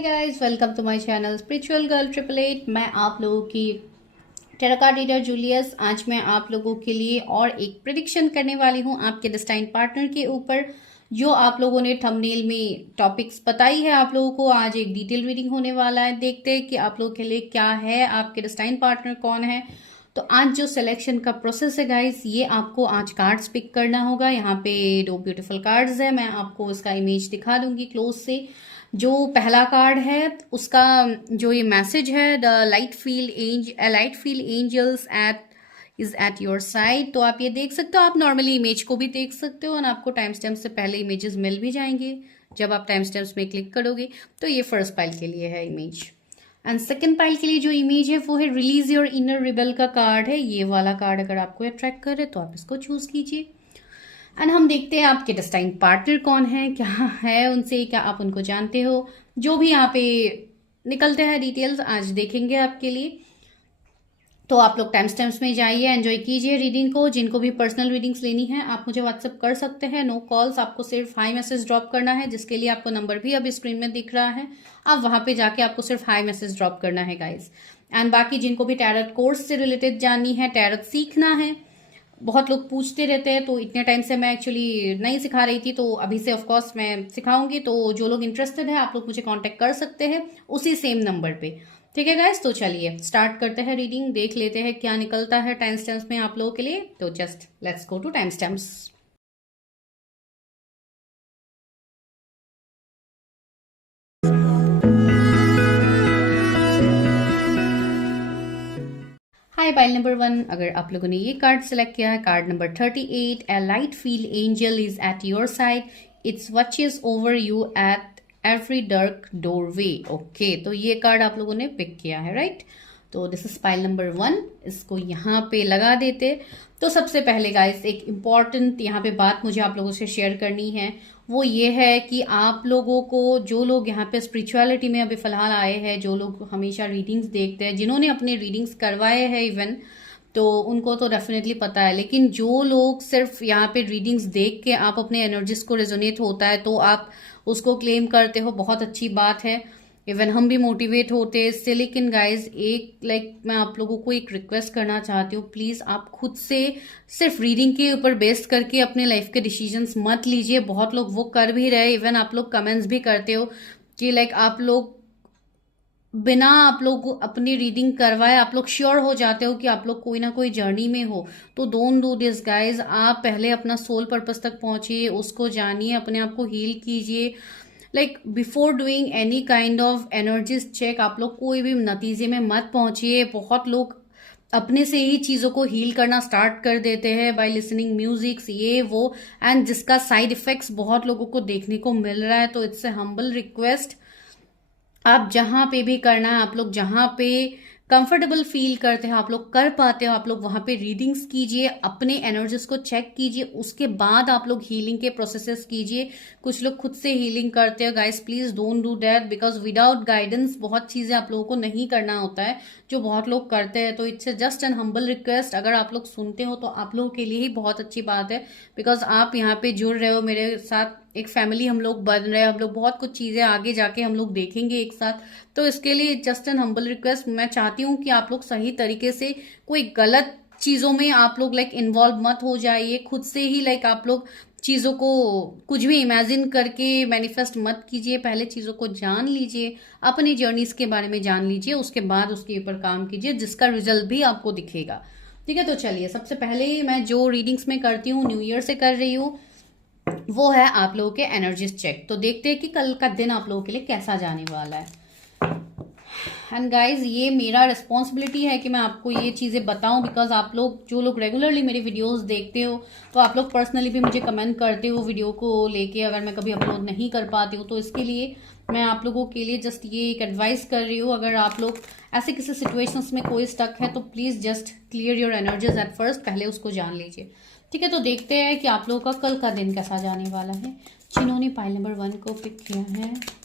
Hi guys, welcome to my channel spiritual girl 888। मैं आप लोगों की टैरो कार्ड रीडर जूलियस। आज मैं आप लोगों के लिए और एक प्रेडिक्शन करने वाली हूं आपके डेस्टाइन पार्टनर के ऊपर, जो आप लोगों ने थंबनेल में टॉपिक्स बताई है। आप लोगों को आज एक डिटेल रीडिंग होने वाला है। देखते हैं कि आप लोगों के लिए क्या है, आपके डेस्टाइन पार्टनर कौन है। तो आज जो सिलेक्शन का प्रोसेस है गाइस, ये आपको आज कार्ड्स पिक करना होगा। यहाँ पे 2 ब्यूटीफुल कार्ड्स है, मैं आपको इसका इमेज दिखा दूंगी क्लोज से। जो पहला कार्ड है उसका जो ये मैसेज है, the light feel angels is at your side. तो आप ये देख सकते हो, आप नॉर्मली इमेज को भी देख सकते हो और आपको टाइम स्टैम्प से पहले इमेजेस मिल भी जाएंगे जब आप टाइम स्टैम्प्स में क्लिक करोगे। तो ये फर्स्ट पाइल के लिए है इमेज, एंड सेकेंड पाइल के लिए जो इमेज है वो है रिलीज योर इनर रिबेल का कार्ड है। ये वाला कार्ड अगर आपको अट्रैक्ट करे तो आप इसको चूज कीजिए। एंड हम देखते हैं आपके डेस्टाइन पार्टनर कौन है, क्या है उनसे, क्या आप उनको जानते हो। जो भी यहाँ पे निकलते हैं डिटेल्स आज देखेंगे आपके लिए। तो आप लोग टाइम स्टैम्प्स में जाइए, एंजॉय कीजिए रीडिंग को। जिनको भी पर्सनल रीडिंग्स लेनी है आप मुझे व्हाट्सअप कर सकते हैं, नो कॉल्स। आपको सिर्फ हाई मैसेज ड्रॉप करना है, जिसके लिए आपको नंबर भी अभी स्क्रीन में दिख रहा है। आप वहां पे जाके आपको सिर्फ हाई मैसेज ड्रॉप करना है गाइज। एंड बाकी जिनको भी टैरोट कोर्स से रिलेटेड जाननी है, टैरोट सीखना है, बहुत लोग पूछते रहते हैं, तो इतने टाइम से मैं एक्चुअली नहीं सिखा रही थी, तो अभी से ऑफ कोर्स मैं सिखाऊंगी। तो जो लोग इंटरेस्टेड है आप लोग मुझे कांटेक्ट कर सकते हैं उसी सेम नंबर पे। ठीक है गाइस, तो चलिए स्टार्ट करते हैं रीडिंग, देख लेते हैं क्या निकलता है टाइम स्टैम्प्स में आप लोगों के लिए। तो just let's go to time stamps. Hi pile number 1, अगर आप लोगों ने ये कार्ड सेलेक्ट किया है, card number 38, A light feel angel is at your side, it's watches over you at every dark doorway. Okay, तो ये कार्ड आप लोगों ने पिक किया है, राइट। तो दिस इज पाइल नंबर 1, इसको यहाँ पे लगा देते। तो सबसे पहले गाइस एक इम्पॉर्टेंट यहाँ पे बात मुझे आप लोगों से शेयर करनी है, वो ये है कि आप लोगों को, जो लोग यहाँ पे स्पिरिचुअलिटी में अभी फिलहाल आए हैं, जो लोग हमेशा रीडिंग्स देखते हैं, जिन्होंने अपने रीडिंग्स करवाए हैं इवन, तो उनको तो डेफिनेटली पता है। लेकिन जो लोग सिर्फ यहाँ पे रीडिंग्स देख के आप अपने एनर्जीज को रेजोनेट होता है तो आप उसको क्लेम करते हो, बहुत अच्छी बात है। इवन हम भी मोटिवेट होते हैं इससे। लेकिन गाइज एक मैं आप लोगों को एक रिक्वेस्ट करना चाहती हूँ, प्लीज आप खुद से सिर्फ रीडिंग के ऊपर बेस्ड करके अपने लाइफ के डिसीजंस मत लीजिए। बहुत लोग वो कर भी रहे, इवन आप लोग कमेंट्स भी करते हो कि आप लोग बिना आप लोग अपनी रीडिंग करवाए आप लोग श्योर हो जाते हो कि आप लोग कोई ना कोई जर्नी में हो। तो डोंट डू दिस गाइज। आप पहले अपना सोल पर्पस तक पहुंचिए, उसको जानिए, अपने आप को हील कीजिए। Before doing any kind of energies check आप लोग कोई भी नतीजे में मत पहुंचिए। बहुत लोग अपने से ही चीजों को हील करना स्टार्ट कर देते हैं बाय लिसनिंग म्यूजिक्स, ये वो, एंड जिसका साइड इफेक्ट्स बहुत लोगों को देखने को मिल रहा है। तो इट्स ए हम्बल रिक्वेस्ट, आप जहां पे भी करना है, आप लोग जहां पे कंफर्टेबल फील करते हो, आप लोग कर पाते हो, आप लोग वहां पे रीडिंग्स कीजिए, अपने एनर्जीज को चेक कीजिए, उसके बाद आप लोग हीलिंग के प्रोसेसेस कीजिए। कुछ लोग खुद से हीलिंग करते हैं guys, please don't do that, because without guidance बहुत चीजें आप लोगों को नहीं करना होता है जो बहुत लोग करते हैं। तो it's just an humble request, अगर आप लोग सुनते हो तो आप लोगों के लिए ही बहुत अच्छी बात है, बिकॉज आप यहाँ पे जुड़ रहे हो मेरे साथ, एक फैमिली हम लोग बन रहे हैं, हम लोग बहुत कुछ चीजें आगे जाके हम लोग देखेंगे एक साथ। तो इसके लिए जस्ट एन हम्बल रिक्वेस्ट, मैं चाहती हूँ कि आप लोग सही तरीके से, कोई गलत चीजों में आप लोग इन्वॉल्व मत हो जाइए। खुद से ही आप लोग चीजों को कुछ भी इमेजिन करके मैनिफेस्ट मत कीजिए। पहले चीजों को जान लीजिए, अपनी जर्नीज के बारे में जान लीजिए, उसके बाद उसके ऊपर काम कीजिए, जिसका रिजल्ट भी आपको दिखेगा। ठीक है, तो चलिए सबसे पहले मैं जो रीडिंग्स में करती हूँ, न्यू ईयर से कर रही हूँ, वो है आप लोगों के एनर्जीज चेक। तो देखते हैं कि कल का दिन आप लोगों के लिए कैसा जाने वाला है। एंड गाइज, ये मेरा रिस्पॉन्सिबिलिटी है कि मैं आपको ये चीजें बताऊं, बिकॉज आप लोग, जो लोग रेगुलरली मेरी वीडियोस देखते हो, तो आप लोग पर्सनली भी मुझे कमेंट करते हो वीडियो को लेके, अगर मैं कभी अपलोड नहीं कर पाती हूँ। तो इसके लिए मैं आप लोगों के लिए जस्ट ये एक एडवाइस कर रही हूँ, अगर आप लोग ऐसे किसी सिचुएशंस में कोई स्टक है तो please just clear your energies at first, पहले उसको जान लीजिए। ठीक है, तो देखते हैं कि आप लोगों का कल का दिन कैसा जाने वाला है। जिन्होंने पाइल नंबर 1 को पिक किया है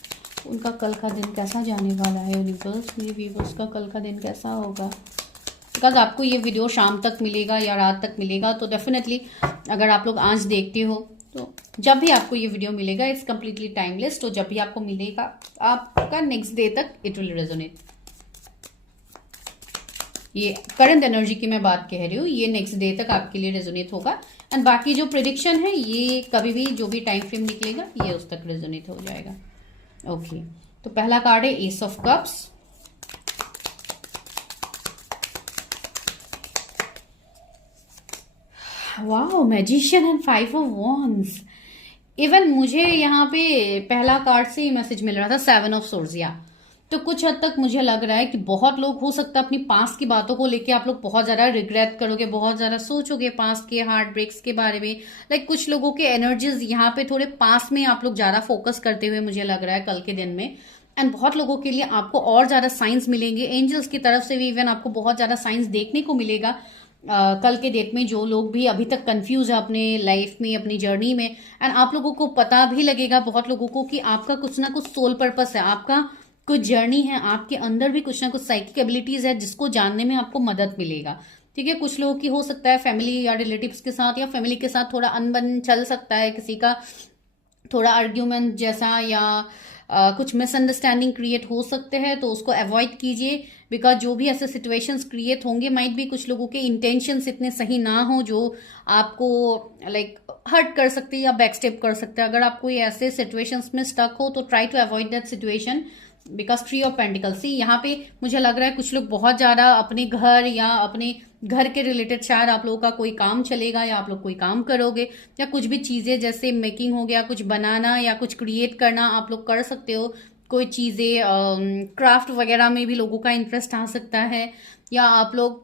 उनका कल का दिन कैसा जाने वाला है। यूनिवर्स, ये व्यूवर्स का कल का दिन कैसा होगा, बिकॉज आपको ये वीडियो शाम तक मिलेगा या रात तक मिलेगा। तो डेफिनेटली अगर आप लोग आज देखते हो तो जब भी आपको ये वीडियो मिलेगा इट्स कम्प्लीटली टाइमलेस, तो जब भी आपको मिलेगा आपका नेक्स्ट डे तक इट विल रेजोनेट। ये करंट एनर्जी की मैं बात कह रही हूँ, ये नेक्स्ट डे तक आपके लिए रेजोनेट होगा। एंड बाकी जो प्रिडिक्शन है ये कभी भी जो भी टाइम फ्रेम निकलेगा ये उस तक रेजोनेट हो जाएगा। ओके, तो पहला कार्ड है S of cups, wow, magician and 5 of wands. Even मुझे यहाँ पे पहला कार्ड से ही मैसेज मिल रहा था 7 ऑफ सोर्ड्स। या तो कुछ हद तक मुझे लग रहा है कि बहुत लोग हो सकता है अपनी पास्ट की बातों को लेके आप लोग बहुत ज्यादा रिग्रेट करोगे, बहुत ज्यादा सोचोगे पास्ट के हार्ट ब्रेक्स के बारे में। लाइक कुछ लोगों के एनर्जीज यहाँ पे थोड़े पास्ट में आप लोग ज्यादा फोकस करते हुए मुझे लग रहा है कल के दिन में। एंड बहुत लोगों के लिए आपको और ज्यादा साइंस मिलेंगे एंजल्स की तरफ से भी, इवन आपको बहुत ज्यादा साइंस देखने को मिलेगा कल के डेट में। जो लोग भी अभी तक कंफ्यूज है अपने लाइफ में, अपनी जर्नी में, एंड आप लोगों को पता भी लगेगा बहुत लोगों को कि आपका कुछ ना कुछ सोल पर्पस है, आपका कुछ जर्नी है, आपके अंदर भी कुछ ना कुछ साइकिक एबिलिटीज है जिसको जानने में आपको मदद मिलेगा। ठीक है, कुछ लोगों की हो सकता है फैमिली या रिलेटिव्स के साथ या फैमिली के साथ थोड़ा अनबन चल सकता है, किसी का थोड़ा आर्ग्यूमेंट जैसा या कुछ मिसअंडरस्टैंडिंग क्रिएट हो सकते हैं, तो उसको अवॉइड कीजिए। बिकॉज जो भी ऐसे सिचुएशंस क्रिएट होंगे माइट भी कुछ लोगों के इंटेंशंस इतने सही ना हो जो आपको लाइक हर्ट कर सकते हैं या बैकस्टेप कर सकते हैं। अगर आप कोई ऐसे सिचुएशंस में स्टक हो तो try to avoid that situation. Because 3 of pentacles, यहाँ पे मुझे लग रहा है कुछ लोग बहुत ज्यादा अपने घर या अपने घर के रिलेटेड शायद आप लोगों का कोई काम चलेगा या आप लोग कोई काम करोगे, या कुछ भी चीजें जैसे मेकिंग हो गया, कुछ बनाना या कुछ क्रिएट करना आप लोग कर सकते हो। कोई चीजें क्राफ्ट वगैरह में भी लोगों का इंटरेस्ट आ सकता है, या आप लोग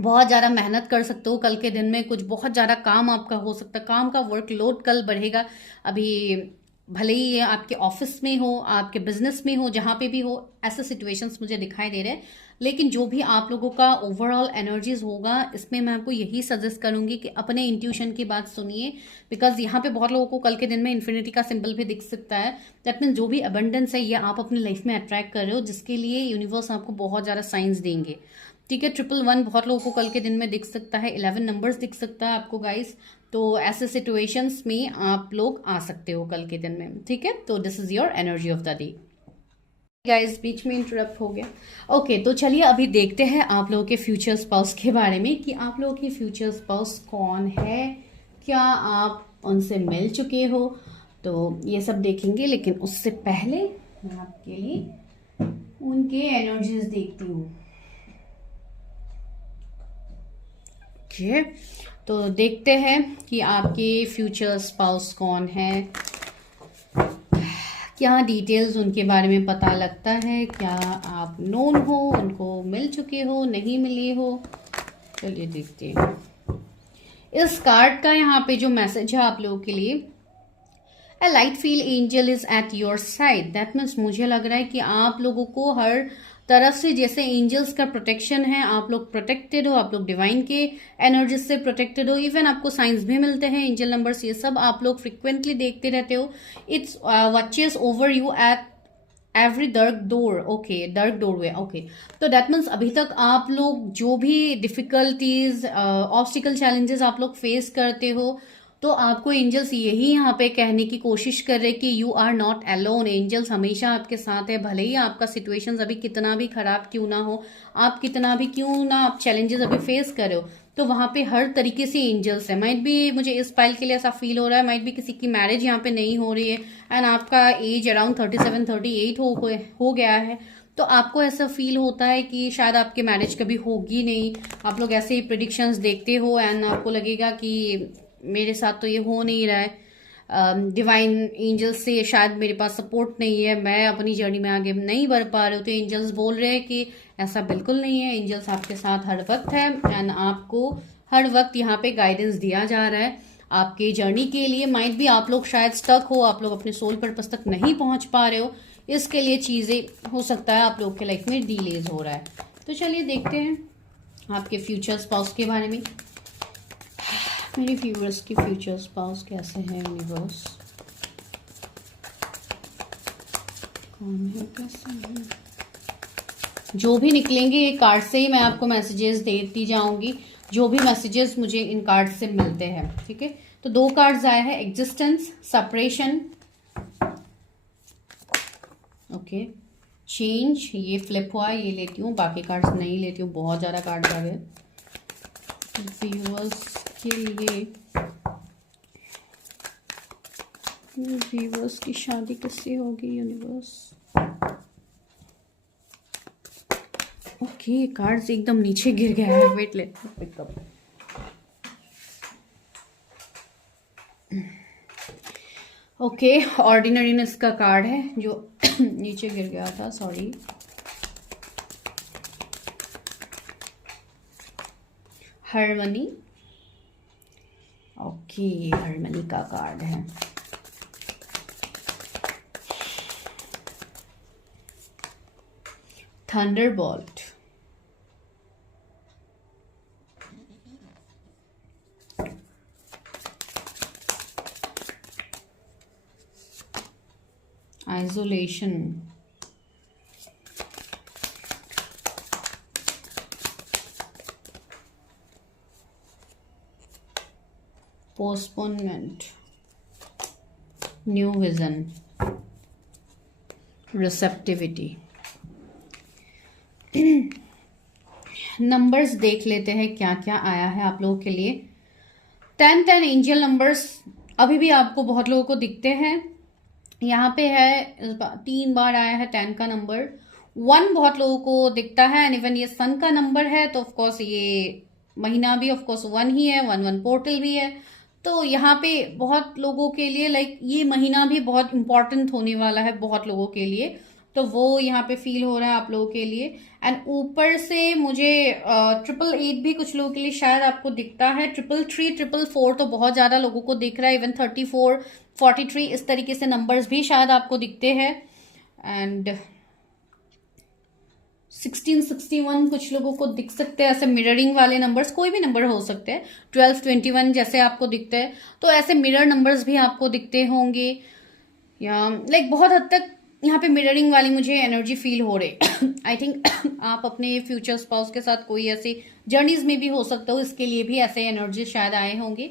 बहुत ज्यादा मेहनत कर सकते हो कल के दिन में। कुछ बहुत ज्यादा काम आपका हो सकता है, काम का वर्कलोड कल बढ़ेगा। अभी भले ही ये आपके ऑफिस में हो, आपके बिजनेस में हो, जहां पे भी हो, ऐसे सिचुएशंस मुझे दिखाई दे रहे हैं। लेकिन जो भी आप लोगों का ओवरऑल एनर्जीज होगा इसमें मैं आपको यही सजेस्ट करूंगी कि अपने इंट्यूशन की बात सुनिए। बिकॉज यहाँ पे बहुत लोगों को कल के दिन में इन्फिनिटी का सिंबल भी दिख सकता है। दैट मीन जो भी अबंडेंस है ये आप अपनी लाइफ में अट्रैक्ट कर रहे हो, जिसके लिए यूनिवर्स आपको बहुत ज्यादा साइंस देंगे। ठीक है, 111 बहुत लोगों को कल के दिन में दिख सकता है, 11 नंबर्स दिख सकता है आपको गाइस। तो ऐसे सिचुएशंस में आप लोग आ सकते हो कल के दिन में। ठीक है, तो this is your energy of the day. Guys बीच में इंटरप्ट हो गया। ओके, तो चलिए अभी देखते हैं आप लोगों के फ्यूचर स्पाउस के बारे में कि आप लोगों की फ्यूचर स्पाउस कौन है, क्या आप उनसे मिल चुके हो, तो ये सब देखेंगे। लेकिन उससे पहले मैं आपके लिए उनके एनर्जीज देखती हूँ। ओके, तो देखते हैं कि आपके फ्यूचर स्पाउस कौन है, क्या डिटेल्स उनके बारे में पता लगता है, क्या आप नोन हो, उनको मिल चुके हो, नहीं मिले हो। चलिए देखते हैं। इस कार्ड का यहाँ पे जो मैसेज है आप लोगों के लिए, a light feel angel is at your side. That means मुझे लग रहा है कि आप लोगों को हर तरफ से जैसे एंजल्स का प्रोटेक्शन है, आप लोग प्रोटेक्टेड हो, आप लोग डिवाइन के एनर्जी से प्रोटेक्टेड हो। इवन आपको साइंस भी मिलते हैं, एंजल नंबर्स, ये सब आप लोग फ्रिक्वेंटली देखते रहते हो। It's watches over you at every dark door. Okay, dark doorway. Okay, तो दैट मीन्स अभी तक आप लोग जो भी डिफिकल्टीज, ऑब्स्टिकल चैलेंजेस आप लोग फेस करते हो, तो आपको एंजल्स यही यहाँ पे कहने की कोशिश कर रहे कि you are not alone. Angels हमेशा आपके साथ है, भले ही आपका सिचुएशंस अभी कितना भी खराब क्यों ना हो, आप कितना भी क्यों ना आप चैलेंजेस अभी फेस कर रहे हो, तो वहां पे हर तरीके से एंजल्स है। माइट भी मुझे इस फाइल के लिए ऐसा फील हो रहा है, माइट भी किसी की मैरिज यहाँ पे नहीं हो रही है एंड आपका एज अराउंड 37-38 हो गया है, तो आपको ऐसा फील होता है कि शायद आपकी मैरिज कभी होगी नहीं। आप लोग ऐसे ही प्रिडिक्शंस देखते हो एंड आपको लगेगा कि मेरे साथ तो ये हो नहीं रहा है, डिवाइन एंजल्स से शायद मेरे पास सपोर्ट नहीं है, मैं अपनी जर्नी में आगे नहीं बढ़ पा रही हूँ। तो एंजल्स बोल रहे हैं कि ऐसा बिल्कुल नहीं है, एंजल्स आपके साथ हर वक्त है एंड आपको हर वक्त यहाँ पे गाइडेंस दिया जा रहा है आपके जर्नी के लिए। माइट भी आप लोग शायद स्टक हो, आप लोग अपने सोल पर्पस तक नहीं पहुंच पा रहे हो, इसके लिए चीजें हो सकता है आप लोग के लाइफ में डिलेज हो रहा है। तो चलिए देखते हैं आपके फ्यूचर स्पाउस के बारे में। मेरे व्यूअर्स की फ्यूचर स्पाउस कैसे हैं यूनिवर्स, कौन है, कैसे है। जो भी निकलेंगे ये कार्ड से ही मैं आपको मैसेजेस देती जाऊंगी, जो भी मैसेजेस मुझे इन कार्ड से मिलते हैं। ठीक है, तो 2 कार्ड्स आया है, एग्जिस्टेंस, सेपरेशन, ओके, चेंज, ये फ्लिप हुआ, ये लेती हूँ, बाकी कार्ड्स नहीं लेती हूँ, बहुत ज़्यादा कार्ड्स आ गए व्यूअर्स के लिए। व्यूअर्स की शादी किससे होगी यूनिवर्स? ओके, कार्ड्स एकदम नीचे गिर गया है, वेट ले पिकअप। ओके, ऑर्डिनरीनेस का कार्ड है जो नीचे गिर गया था, सॉरी। हार्मनी, ओके, हार्मनी का कार्ड है। Thunderbolt, isolation, postponement, new vision, receptivity. Numbers देख लेते हैं क्या क्या आया है आप लोगों के लिए। 10 एंजल नंबर्स अभी भी आपको बहुत लोगों को दिखते हैं। यहाँ पे है 3 बार आया है 10 का नंबर। 1 बहुत लोगों को दिखता है, एंड इवन ये सन का नंबर है, तो ऑफकोर्स ये महीना भी ऑफकोर्स 1 ही है, 1 पोर्टल भी है। तो यहाँ पे बहुत लोगों के लिए लाइक ये महीना भी बहुत इंपॉर्टेंट होने वाला है बहुत लोगों के लिए, तो वो यहाँ पे फील हो रहा है आप लोगों के लिए। एंड ऊपर से मुझे 888 भी कुछ लोगों के लिए शायद आपको दिखता है, 333, 444 तो बहुत ज्यादा लोगों को दिख रहा है, इवन 34, 43 इस तरीके से नंबर्स भी शायद आपको दिखते हैं। एंड 16, 61 कुछ लोगों को दिख सकते हैं, ऐसे मिररिंग वाले नंबर्स, कोई भी नंबर हो सकते हैं। 12, 21 जैसे आपको दिखते हैं, तो ऐसे मिरर नंबर्स भी आपको दिखते होंगे, या लाइक बहुत हद तक यहाँ पे मिररिंग वाली मुझे एनर्जी फील हो रही। आई थिंक आप अपने फ्यूचर स्पाउस के साथ कोई ऐसी जर्नीज में भी हो सकते हो, इसके लिए भी ऐसे एनर्जी शायद आए होंगे।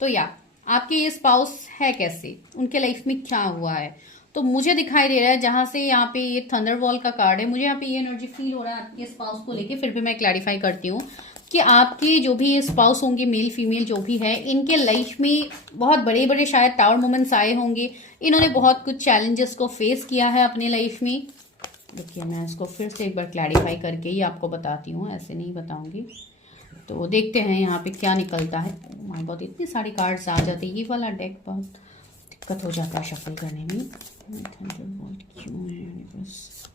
तो या आपके ये स्पाउस है कैसे, उनके लाइफ में क्या हुआ है, तो मुझे दिखाई दे रहा है जहां से यहाँ पे ये थंडरबॉल का कार्ड है, मुझे यहाँ पे ये एनर्जी फील हो रहा है आपके स्पाउस को लेके। फिर भी मैं क्लैरिफाई करती हूँ कि आपके जो भी स्पाउस होंगे, मेल फीमेल जो भी है, इनके लाइफ में बहुत बड़े बड़े शायद टावर मोमेंट्स आए होंगे। इन्होंने बहुत कुछ चैलेंजेस को फेस किया है अपने लाइफ में। देखिए मैं इसको फिर से एक बार क्लैरिफाई करके ही आपको बताती हूँ, ऐसे नहीं बताऊंगी। तो देखते हैं यहाँ पे क्या निकलता है। माय गॉड, इतनी सारी कार्ड्स आ जाती है, ये वाला डेक बहुत दिक्कत हो जाता है शफल करने में। क्यों है बस।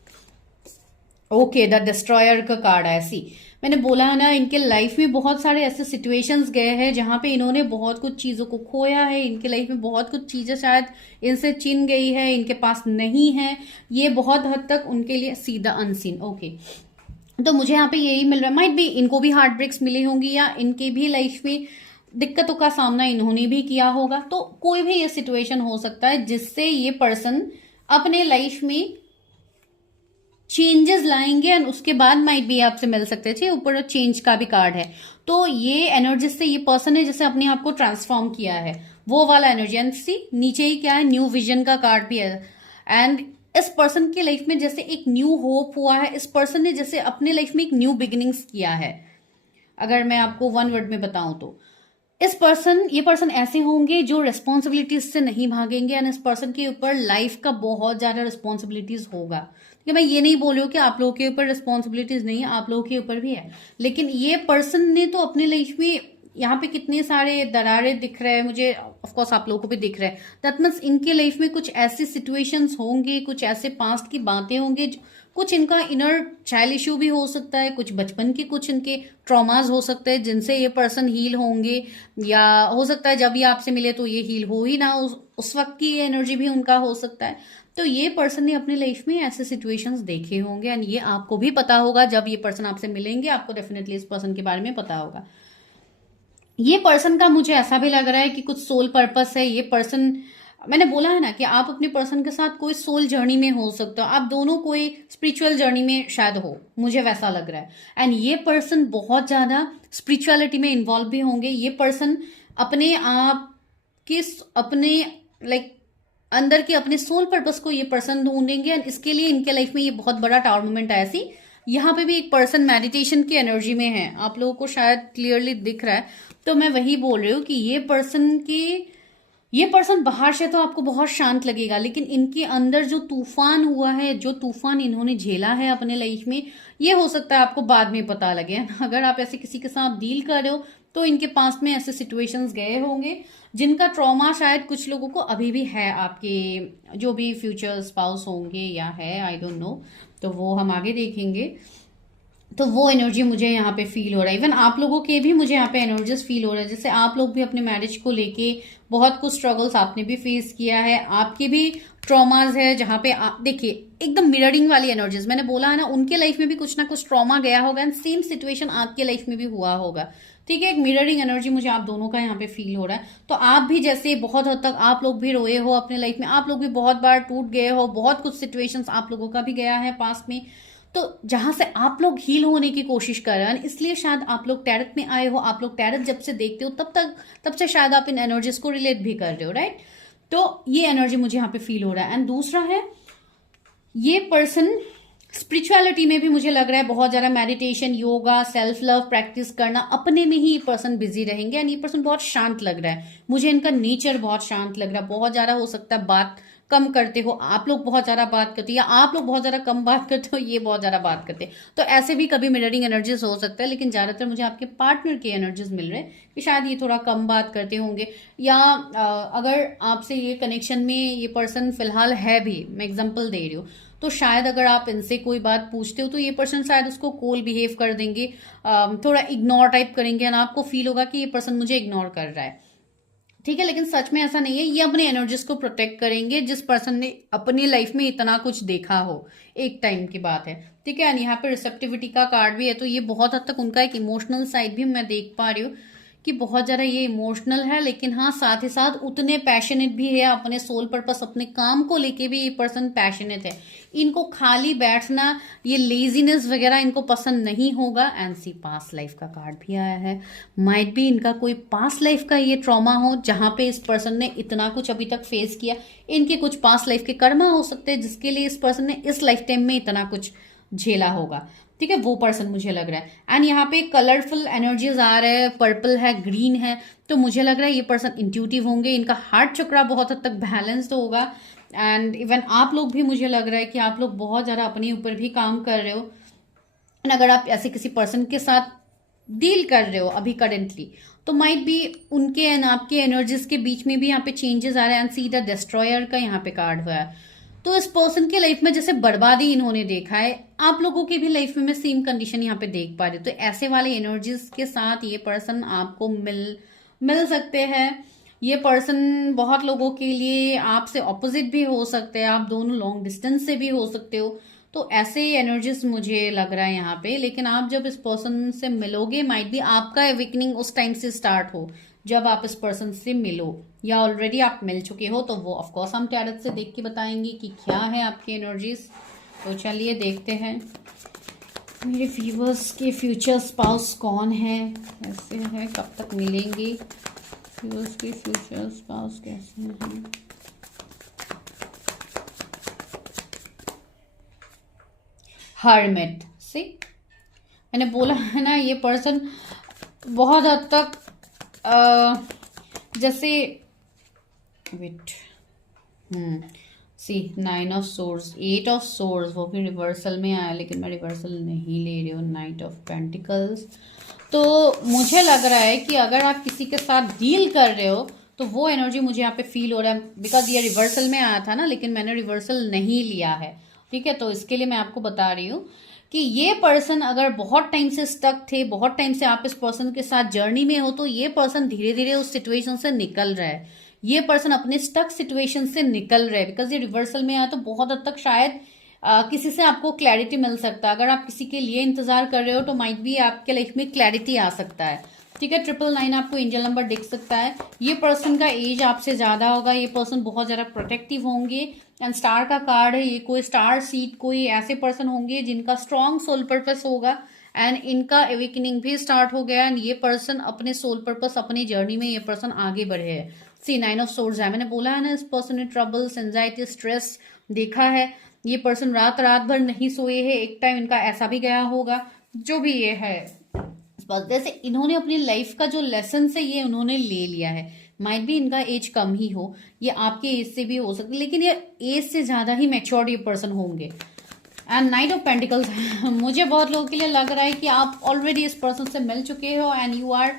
ओके, द डिस्ट्रॉयर का कार्ड है। ऐसी मैंने बोला है ना, इनके लाइफ में बहुत सारे ऐसे सिचुएशंस गए हैं जहां पे इन्होंने बहुत कुछ चीजों को खोया है। इनके लाइफ में बहुत कुछ चीजें शायद इनसे छिन गई है, इनके पास नहीं है। ये बहुत हद तक उनके लिए सीधा अनसीन। ओके, तो मुझे यहाँ पे यही मिल रहा है, माइट भी इनको भी हार्ट ब्रेक्स मिली होंगी, या इनके भी लाइफ में दिक्कतों का सामना इन्होंने भी किया होगा। तो कोई भी ये सिचुएशन हो सकता है जिससे ये पर्सन अपने लाइफ में चेंजेस लाएंगे, एंड उसके बाद माइट भी आपसे मिल सकते थे। ऊपर चेंज का भी कार्ड है, तो ये एनर्जी से ये पर्सन है जिसने अपने आप को ट्रांसफॉर्म किया है, वो वाला एनर्जी। एंड सी नीचे ही क्या है, न्यू विजन का कार्ड भी है। एंड इस पर्सन की लाइफ में जैसे एक न्यू होप हुआ है, इस पर्सन ने जैसे अपने लाइफ में एक न्यू बिगिनिंग्स किया है। अगर मैं आपको 1 वर्ड में बताऊं तो ये पर्सन ऐसे होंगे जो रिस्पॉन्सिबिलिटीज से नहीं भागेंगे, एंड इस पर्सन के ऊपर लाइफ का बहुत ज्यादा रिस्पॉन्सिबिलिटीज होगा। कि मैं ये नहीं बोल रही हूँ कि आप लोगों के ऊपर रिस्पॉन्सिबिलिटीज नहीं है, आप लोगों के ऊपर भी है, लेकिन ये पर्सन ने तो अपने लाइफ में यहाँ पे कितने सारे दरारें दिख रहे हैं मुझे, ऑफकोर्स आप लोगों को भी दिख रहे हैं। दैट मीन्स इनके लाइफ में कुछ ऐसी सिचुएशंस होंगे, कुछ ऐसे पास्ट की बातें होंगे, कुछ इनका इनर चाइल्ड इश्यू भी हो सकता है, कुछ बचपन के कुछ इनके ट्रॉमाज हो सकते हैं जिनसे ये पर्सन हील होंगे, या हो सकता है जब ये आपसे मिले तो ये हील हो ही ना, उस वक्त की एनर्जी भी उनका हो सकता है। तो ये पर्सन ने अपने लाइफ में ऐसे सिचुएशंस देखे होंगे, एंड ये आपको भी पता होगा। जब ये पर्सन आपसे मिलेंगे आपको डेफिनेटली इस पर्सन के बारे में पता होगा। ये पर्सन का मुझे ऐसा भी लग रहा है कि कुछ सोल पर्पस है। ये पर्सन, मैंने बोला है ना कि आप अपने पर्सन के साथ कोई सोल जर्नी में हो सकते हो, आप दोनों कोई स्पिरिचुअल जर्नी में शायद हो, मुझे वैसा लग रहा है। एंड ये पर्सन बहुत ज्यादा स्पिरिचुअलिटी में इन्वॉल्व भी होंगे। ये पर्सन अपने आप अपने लाइक अंदर के अपने सोल पर्पस को ये पर्सन ढूंढेंगे एंड इसके लिए इनके लाइफ में ये बहुत बड़ा टावर मोमेंट आया सी। यहाँ पे भी एक पर्सन मेडिटेशन की एनर्जी में है, आप लोगों को शायद क्लियरली दिख रहा है। तो मैं वही बोल रही हूँ कि ये पर्सन बाहर से तो आपको बहुत शांत लगेगा, लेकिन इनके अंदर जो तूफान हुआ है, जो तूफान इन्होंने झेला है अपने लाइफ में, ये हो सकता है आपको बाद में पता लगे। अगर आप ऐसे किसी के साथ डील कर रहे हो तो इनके पास में ऐसे सिचुएशंस गए होंगे जिनका ट्रॉमा शायद कुछ लोगों को अभी भी है, आपके जो भी फ्यूचर स्पाउस होंगे या है, आई डोंट नो, तो वो हम आगे देखेंगे। तो वो एनर्जी मुझे यहाँ पे फील हो रहा है। इवन आप लोगों के भी मुझे यहाँ पे एनर्जीज फील हो रहा है, जैसे आप लोग भी अपने मैरिज को लेके बहुत कुछ स्ट्रगल्स आपने भी फेस किया है, आपके भी ट्रॉमाज है, जहाँ पे आप देखिए एकदम मिररिंग वाली एनर्जीज, मैंने बोला है ना, उनके लाइफ में भी कुछ ना कुछ ट्रॉमा गया होगा एंड सेम सिचुएशन आपके लाइफ में भी हुआ होगा। ठीक है, एक मिररिंग एनर्जी मुझे आप दोनों का यहाँ पे फील हो रहा है। तो आप भी जैसे बहुत हद तक आप लोग भी रोए हो अपने लाइफ में, आप लोग भी बहुत बार टूट गए हो, बहुत कुछ सिचुएशंस आप लोगों का भी गया है पास्ट में, तो जहां से आप लोग हील होने की कोशिश कर रहे हैं, इसलिए शायद आप लोग टैरट में आए हो। आप लोग टैरट जब से देखते हो तब से शायद आप इन एनर्जीज को रिलेट भी कर रहे हो, राइट। तो ये एनर्जी मुझे यहाँ पे फील हो रहा है। एंड दूसरा है, ये पर्सन स्पिरिचुअलिटी में भी मुझे लग रहा है बहुत ज्यादा meditation, yoga, self love practice करना, अपने में ही ये पर्सन बिजी रहेंगे। एंड ये पर्सन बहुत शांत लग रहा है मुझे, इनका नेचर बहुत शांत लग रहा है। बहुत ज्यादा हो सकता है बात कम करते हो, आप लोग बहुत ज्यादा बात करते हो, या आप लोग बहुत ज्यादा कम बात करते हो, ये बहुत ज्यादा बात करते हैं। तो ऐसे भी कभी मिररिंग एनर्जीज हो सकता है, लेकिन ज्यादातर मुझे आपके पार्टनर के एनर्जीज मिल रहे हैं कि शायद ये थोड़ा कम बात करते होंगे, या अगर आपसे ये कनेक्शन में ये पर्सन फिलहाल है भी, मैं एग्जाम्पल दे रही हूँ, तो शायद अगर आप इनसे कोई बात पूछते हो तो ये पर्सन शायद उसको कोल बिहेव कर देंगे, थोड़ा इग्नोर टाइप करेंगे, ना आपको फील होगा कि ये पर्सन मुझे इग्नोर कर रहा है। ठीक है, लेकिन सच में ऐसा नहीं है, ये अपने एनर्जीज को प्रोटेक्ट करेंगे। जिस पर्सन ने अपनी लाइफ में इतना कुछ देखा हो, एक टाइम की बात है, ठीक है। यहाँ पे रिसेप्टिविटी का कार्ड भी है, तो ये बहुत हद तक उनका एक इमोशनल साइड भी मैं देख पा रही हूँ कि बहुत ज्यादा ये इमोशनल है, लेकिन हाँ साथ ही साथ उतने पैशनेट भी है अपने सोल पर्पस, अपने काम को लेके भी ये पर्सन पैशनेट है। इनको खाली बैठना, ये लेजीनेस वगैरह इनको पसंद नहीं होगा। एंड सी पास्ट लाइफ का कार्ड भी आया है, माइट भी इनका कोई पास्ट लाइफ का ये ट्रॉमा हो जहां पे इस पर्सन ने इतना कुछ अभी तक फेस किया। इनके कुछ पास्ट लाइफ के कर्मा हो सकते हैं जिसके लिए इस पर्सन ने इस लाइफ टाइम में इतना कुछ झेला होगा, ठीक है, वो पर्सन मुझे लग रहा है। एंड यहाँ पे कलरफुल एनर्जीज आ रहे हैं, पर्पल है, ग्रीन है, तो मुझे लग रहा है ये पर्सन इंट्यूटिव होंगे, इनका हार्ट चक्रा बहुत हद तक बैलेंस्ड होगा। एंड इवन आप लोग भी, मुझे लग रहा है कि आप लोग बहुत ज्यादा अपने ऊपर भी काम कर रहे हो। एंड अगर आप ऐसे किसी पर्सन के साथ डील कर रहे हो अभी करेंटली, तो माइट भी उनके एंड आपके एनर्जीज के बीच में भी यहाँ पे चेंजेस आ रहे हैं। एंड सी द डिस्ट्रॉयर का यहाँ पे कार्ड हुआ है, तो इस पर्सन के लाइफ में जैसे बर्बादी इन्होंने देखा है, आप लोगों की भी लाइफ में मैं सेम कंडीशन यहाँ पे देख पा रही हूँ। तो ऐसे वाले एनर्जीज के साथ ये पर्सन आपको मिल सकते हैं। ये पर्सन बहुत लोगों के लिए आपसे ऑपोजिट भी हो सकते हैं, आप दोनों लॉन्ग डिस्टेंस से भी हो सकते हो। तो ऐसे एनर्जीज मुझे लग रहा है यहाँ पे। लेकिन आप जब इस पर्सन से मिलोगे, माइट भी आपका अवेकनिंग उस टाइम से स्टार्ट हो जब आप इस पर्सन से मिलो, या ऑलरेडी आप मिल चुके हो, तो वो ऑफकोर्स हम टैरट से देख के बताएंगे कि क्या है आपकी एनर्जीज। तो चलिए देखते हैं मेरे व्यूअर्स के फ्यूचर स्पाउस कौन है, कैसे है, कब तक मिलेंगे, व्यूअर्स के फ्यूचर स्पाउस कैसे हैं। हर्मिट, सी मैंने बोला है ना, ये पर्सन बहुत हद तक जैसे विट सी 9 ऑफ सोर्स, 8 ऑफ सोर्स, वो भी रिवर्सल में आया, लेकिन मैं रिवर्सल नहीं ले रही हूँ। नाइट ऑफ पेंटिकल्स, तो मुझे लग रहा है कि अगर आप किसी के साथ डील कर रहे हो तो वो एनर्जी मुझे यहाँ पे फील हो रहा है, बिकॉज ये रिवर्सल में आया था ना, लेकिन मैंने रिवर्सल नहीं लिया है, ठीक है। तो इसके लिए मैं आपको बता रही हूँ कि ये पर्सन अगर बहुत टाइम से स्टक थे, बहुत टाइम से आप इस पर्सन के साथ जर्नी में हो, तो ये पर्सन धीरे धीरे उस सिचुएशन से निकल रहा है। ये पर्सन अपने स्टक सिचुएशन से निकल रहे हैं, बिकॉज ये रिवर्सल में आया, तो बहुत हद तक शायद किसी से आपको क्लैरिटी मिल सकता है। अगर आप किसी के लिए इंतजार कर रहे हो तो माइट भी आपके लाइफ में क्लैरिटी आ सकता है, ठीक है। 999 आपको एंजल नंबर दिख सकता है। ये पर्सन का एज आपसे ज्यादा होगा, ये पर्सन बहुत ज्यादा प्रोटेक्टिव होंगे। एंड स्टार का कार्ड है, ये कोई स्टार सीड, कोई ऐसे पर्सन होंगे जिनका स्ट्रॉन्ग सोल पर्पस होगा एंड इनका एवेकनिंग भी स्टार्ट हो गया। एंड ये पर्सन अपने सोल पर्पस, अपनी जर्नी में ये पर्सन आगे बढ़े हैं, सी 9 ऑफ सोर्ड्स है, मैंने बोला है ना इस पर्सन ने ट्रबल्स, एंजाइटी, स्ट्रेस देखा है। ये पर्सन रात रात भर नहीं सोए है, एक टाइम इनका ऐसा भी गया होगा। जो भी ये है, बस जैसे इन्होंने अपनी लाइफ का जो लेसन है ये उन्होंने ले लिया है। माइट भी इनका एज कम ही हो, ये आपके एज से भी हो सकता है, लेकिन ये एज से ज्यादा ही मैच्योर्ड ये पर्सन होंगे। एंड नाइट ऑफ पेंटिकल्स मुझे बहुत लोगों के लिए लग रहा है कि आप ऑलरेडी इस पर्सन से मिल चुके हो and you are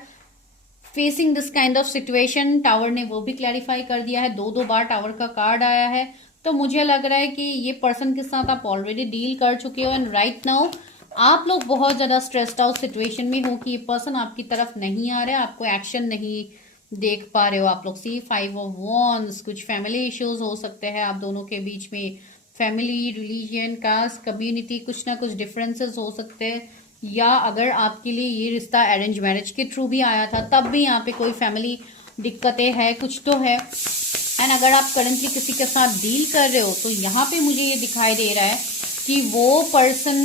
facing this kind of situation. Tower ने वो भी क्लैरिफाई कर दिया है, दो बार टावर का कार्ड आया है। तो मुझे लग रहा है कि ये पर्सन के साथ आप ऑलरेडी डील कर चुके हो एंड राइट नाउ आप लोग बहुत ज्यादा स्ट्रेस्ड आउट सिचुएशन में हो कि ये पर्सन आपकी तरफ नहीं आ रहा है, आपको एक्शन नहीं देख पा रहे हो आप लोग। सी 5 ऑफ वॉन्ड्स, कुछ फैमिली इश्यूज हो सकते हैं आप दोनों के बीच में, फैमिली, रिलीजन, कास्ट, कम्युनिटी, कुछ ना कुछ डिफरेंसेस हो सकते हैं। या अगर आपके लिए ये रिश्ता अरेंज मैरिज के थ्रू भी आया था तब भी यहाँ पे कोई फैमिली दिक्कतें है, कुछ तो है। एंड अगर आप करंटली किसी के साथ डील कर रहे हो तो यहाँ पे मुझे ये दिखाई दे रहा है कि वो पर्सन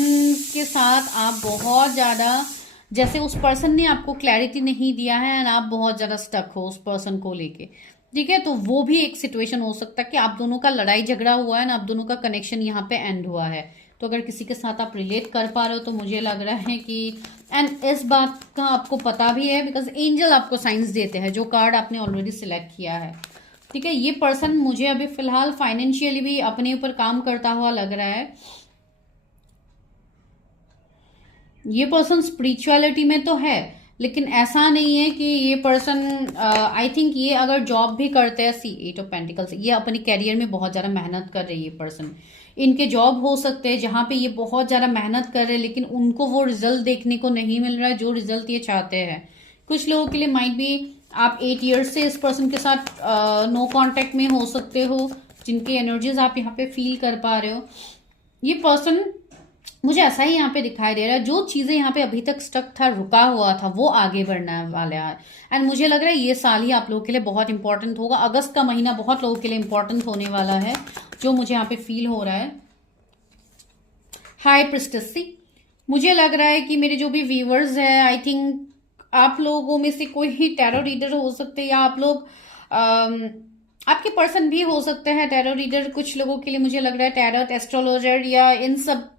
के साथ आप बहुत ज्यादा, जैसे उस पर्सन ने आपको क्लैरिटी नहीं दिया है एंड आप बहुत ज्यादा स्टक हो उस पर्सन को लेके, ठीक है। तो वो भी एक सिचुएशन हो सकता है कि आप दोनों का लड़ाई झगड़ा हुआ है ना, आप दोनों का कनेक्शन यहाँ पे एंड हुआ है। तो अगर किसी के साथ आप रिलेट कर पा रहे हो तो मुझे लग रहा है कि, एंड इस बात का आपको पता भी है बिकॉज एंजल आपको साइंस देते हैं, जो कार्ड आपने ऑलरेडी सिलेक्ट किया है, ठीक है। ये पर्सन मुझे अभी फिलहाल फाइनेंशियली भी अपने ऊपर काम करता हुआ लग रहा है। ये पर्सन स्पिरिचुअलिटी में तो है, लेकिन ऐसा नहीं है कि ये पर्सन, आई थिंक ये अगर जॉब भी करते हैं, सी 8 ऑफ पेंटिकल्स, ये अपने कैरियर में बहुत ज्यादा मेहनत कर रही है ये पर्सन। इनके जॉब हो सकते हैं जहां पे ये बहुत ज्यादा मेहनत कर रहे हैं लेकिन उनको वो रिजल्ट देखने को नहीं मिल रहा है जो रिजल्ट ये चाहते हैं। कुछ लोगों के लिए माइट भी आप 8 ईयर्स से इस पर्सन के साथ नो कांटेक्ट में हो सकते हो, जिनकी एनर्जीज आप यहाँ पे फील कर पा रहे हो। ये पर्सन मुझे ऐसा ही यहाँ पे दिखाई दे रहा है, जो चीजें यहाँ पे अभी तक स्टक था, रुका हुआ था, वो आगे बढ़ने वाला है। एंड मुझे लग रहा है ये साल ही आप लोगों के लिए बहुत इंपॉर्टेंट होगा। अगस्त का महीना बहुत लोगों के लिए इंपॉर्टेंट होने वाला है, जो मुझे यहाँ पे फील हो रहा है। हाई प्रिस्टेस, मुझे लग रहा है कि मेरे जो भी व्यूअर्स है, आई थिंक आप लोगों में से कोई ही टैरो रीडर हो सकते हैं, या आप लोग आपके पर्सन भी हो सकते हैं टैरो रीडर। कुछ लोगों के लिए मुझे लग रहा है टैरो एस्ट्रोलॉजर या इन सब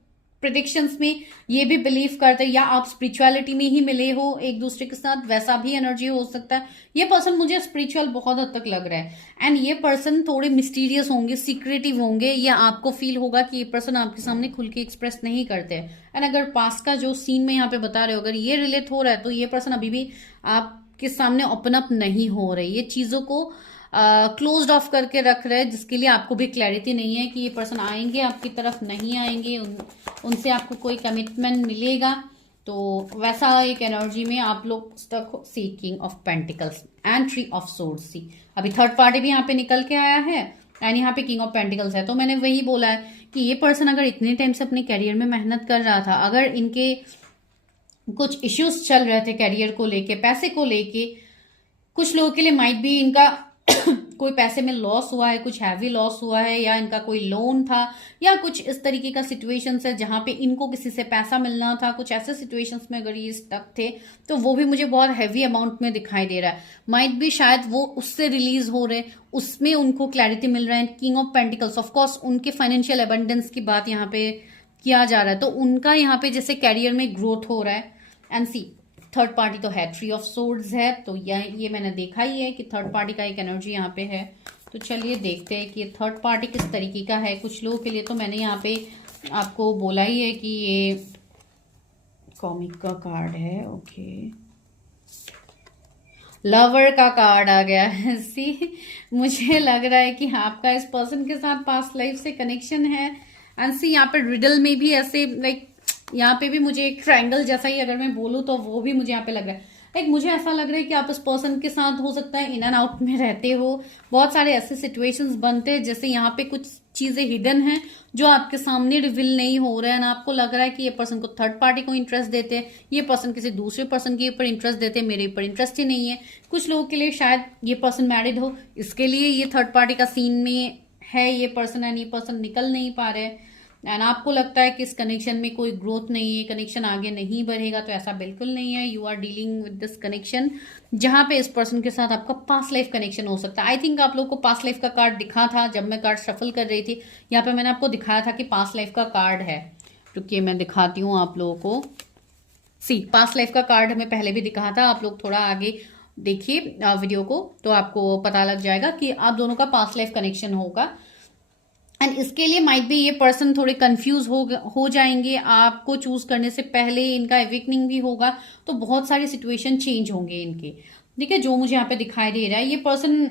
प्रिडिक्शंस में ये भी बिलीव करते हैं, या आप स्पिरिचुअलिटी में ही मिले हो एक दूसरे के साथ, वैसा भी एनर्जी हो सकता है। ये पर्सन मुझे स्पिरिचुअल बहुत हद तक लग रहा है एंड ये पर्सन थोड़े मिस्टीरियस होंगे, सीक्रेटिव होंगे, या आपको फील होगा कि ये पर्सन आपके सामने खुल के एक्सप्रेस नहीं करते। एंड अगर पास्ट का जो सीन में यहाँ पे बता रहे हो अगर ये रिलेट हो रहा है तो ये पर्सन अभी भी आपके सामने ओपन अप नहीं हो रही, ये चीजों को क्लोज्ड ऑफ करके रख रहे हैं, जिसके लिए आपको भी क्लैरिटी नहीं है कि ये पर्सन आएंगे आपकी तरफ, नहीं आएंगे, उनसे आपको कोई कमिटमेंट मिलेगा। तो वैसा एक एनर्जी में आप लोग स्टक हो। See king of pentacles and 3 of swords, see अभी थर्ड पार्टी भी यहाँ पे निकल के आया है एंड यहाँ पे किंग ऑफ पेंटिकल्स है। तो मैंने वही बोला है कि ये पर्सन अगर इतने टाइम से अपने कैरियर में मेहनत कर रहा था, अगर इनके कुछ इश्यूज चल रहे थे कैरियर को लेके, पैसे को लेके, कुछ लोगों के लिए माइट भी इनका कोई पैसे में लॉस हुआ है, कुछ हैवी लॉस हुआ है, या इनका कोई लोन था, या कुछ इस तरीके का सिचुएशंस है जहां पे इनको किसी से पैसा मिलना था, कुछ ऐसे सिचुएशंस में अगर ये स्टक थे तो वो भी मुझे बहुत हैवी अमाउंट में दिखाई दे रहा है। माइट भी शायद वो उससे रिलीज हो रहे, उसमें उनको क्लैरिटी मिल रहा है। किंग ऑफ पेंटिकल्स, ऑफकोर्स उनके फाइनेंशियल अबंडेंस की बात यहाँ पे किया जा रहा है, तो उनका यहाँ पे जैसे कैरियर में ग्रोथ हो रहा है। एंड सी थर्ड पार्टी तो है, 3 ऑफ सोर्ड्स है, तो ये मैंने देखा ही है कि थर्ड पार्टी का एक एनर्जी यहाँ पे है। तो चलिए देखते हैं कि ये थर्ड पार्टी किस तरीके का है। कुछ लोगों के लिए तो मैंने यहाँ पे आपको बोला ही है कि ये कॉमिक का कार्ड है, ओके, लवर का कार्ड आ गया है। सी मुझे लग रहा है कि आपका इस पर्सन के साथ पास्ट लाइफ से कनेक्शन है। एंड सी यहाँ पे रिडल में भी ऐसे लाइक यहाँ पे भी मुझे एक ट्रायंगल जैसा ही अगर मैं बोलूँ तो वो भी मुझे यहाँ पे लग रहा है। लाइक मुझे ऐसा लग रहा है कि आप इस पर्सन के साथ हो सकता है इन एंड आउट में रहते हो, बहुत सारे ऐसे सिचुएशंस बनते हैं जैसे यहाँ पे कुछ चीजें हिडन हैं जो आपके सामने रिवील नहीं हो रहे हैं, ना आपको लग रहा है कि ये पर्सन को थर्ड पार्टी को इंटरेस्ट देते हैं, ये पर्सन किसी दूसरे पर्सन के ऊपर इंटरेस्ट देते हैं, मेरे ऊपर इंटरेस्ट ही नहीं है। कुछ लोगों के लिए शायद ये पर्सन मैरिड हो, इसके लिए ये थर्ड पार्टी का सीन में है ये पर्सन, एंड ये पर्सन निकल नहीं पा रहे। एंड आपको लगता है कि इस कनेक्शन में कोई ग्रोथ नहीं है, कनेक्शन आगे नहीं बढ़ेगा, तो ऐसा बिल्कुल नहीं है। You are dealing with this connection जहां पे इस पर्सन के साथ आपका पास्ट लाइफ कनेक्शन हो सकता है। आई थिंक आप लोग को पास्ट लाइफ का कार्ड दिखा था जब मैं कार्ड शफल कर रही थी। यहाँ पे मैंने आपको दिखाया था कि पास्ट लाइफ का कार्ड है। रुकिए मैं दिखाती हूँ आप लोगों को। पास्ट लाइफ का कार्ड हमें पहले भी दिखा था। आप लोग थोड़ा आगे देखिए वीडियो को, तो आपको पता लग जाएगा कि आप दोनों का पास्ट लाइफ कनेक्शन होगा। एंड इसके लिए माइट भी ये पर्सन थोड़े कंफ्यूज हो जाएंगे। आपको चूज करने से पहले इनका एवेकनिंग भी होगा, तो बहुत सारी सिचुएशन चेंज होंगे इनके। ठीक है, जो मुझे यहाँ पे दिखाई दे रहा है, ये पर्सन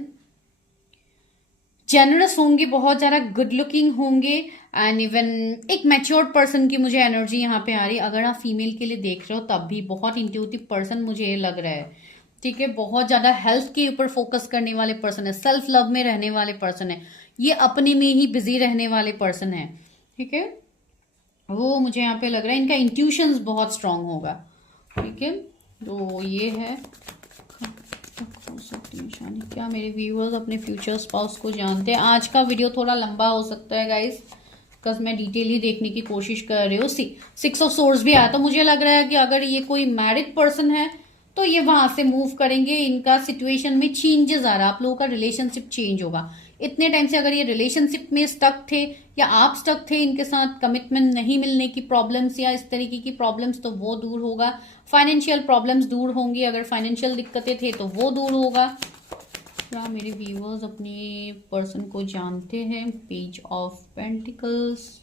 जेनरस होंगे, बहुत ज्यादा गुड लुकिंग होंगे, एंड इवन एक मैच्योर्ड पर्सन की मुझे एनर्जी यहाँ पे आ रही है। अगर आप फीमेल के लिए देख रहे हो तब भी बहुत इंट्यूटिव पर्सन मुझे लग रहा है। ठीक है, बहुत ज्यादा हेल्थ के ऊपर फोकस करने वाले पर्सन है, सेल्फ लव में रहने वाले पर्सन है, ये अपने में ही बिजी रहने वाले पर्सन है। ठीक है, वो मुझे यहाँ पे लग रहा है इनका इंट्यूशंस बहुत स्ट्रांग होगा। ठीक है, तो ये है हो सकती है शादी। क्या मेरे व्यूअर्स अपने फ्यूचर स्पाउस को जानते हैं? आज का वीडियो थोड़ा लंबा हो सकता है गाइस, बिकॉज मैं डिटेल ही देखने की कोशिश कर रही हूँ। 6 ऑफ सोर्स भी आया, तो मुझे लग रहा है कि अगर ये कोई मैरिड पर्सन है तो ये वहां से मूव करेंगे। इनका सिचुएशन में चेंजेस आ रहा है, आप लोगों का रिलेशनशिप चेंज होगा। इतने टाइम से अगर ये रिलेशनशिप में स्टक थे या आप स्टक थे, इनके साथ कमिटमेंट नहीं मिलने की प्रॉब्लम्स या इस तरीके की प्रॉब्लम्स, तो वो दूर होगा। फाइनेंशियल प्रॉब्लम्स दूर होंगी, अगर फाइनेंशियल दिक्कतें थे तो वो दूर होगा। क्या मेरे व्यूअर्स अपने पर्सन को जानते हैं? Page of pentacles,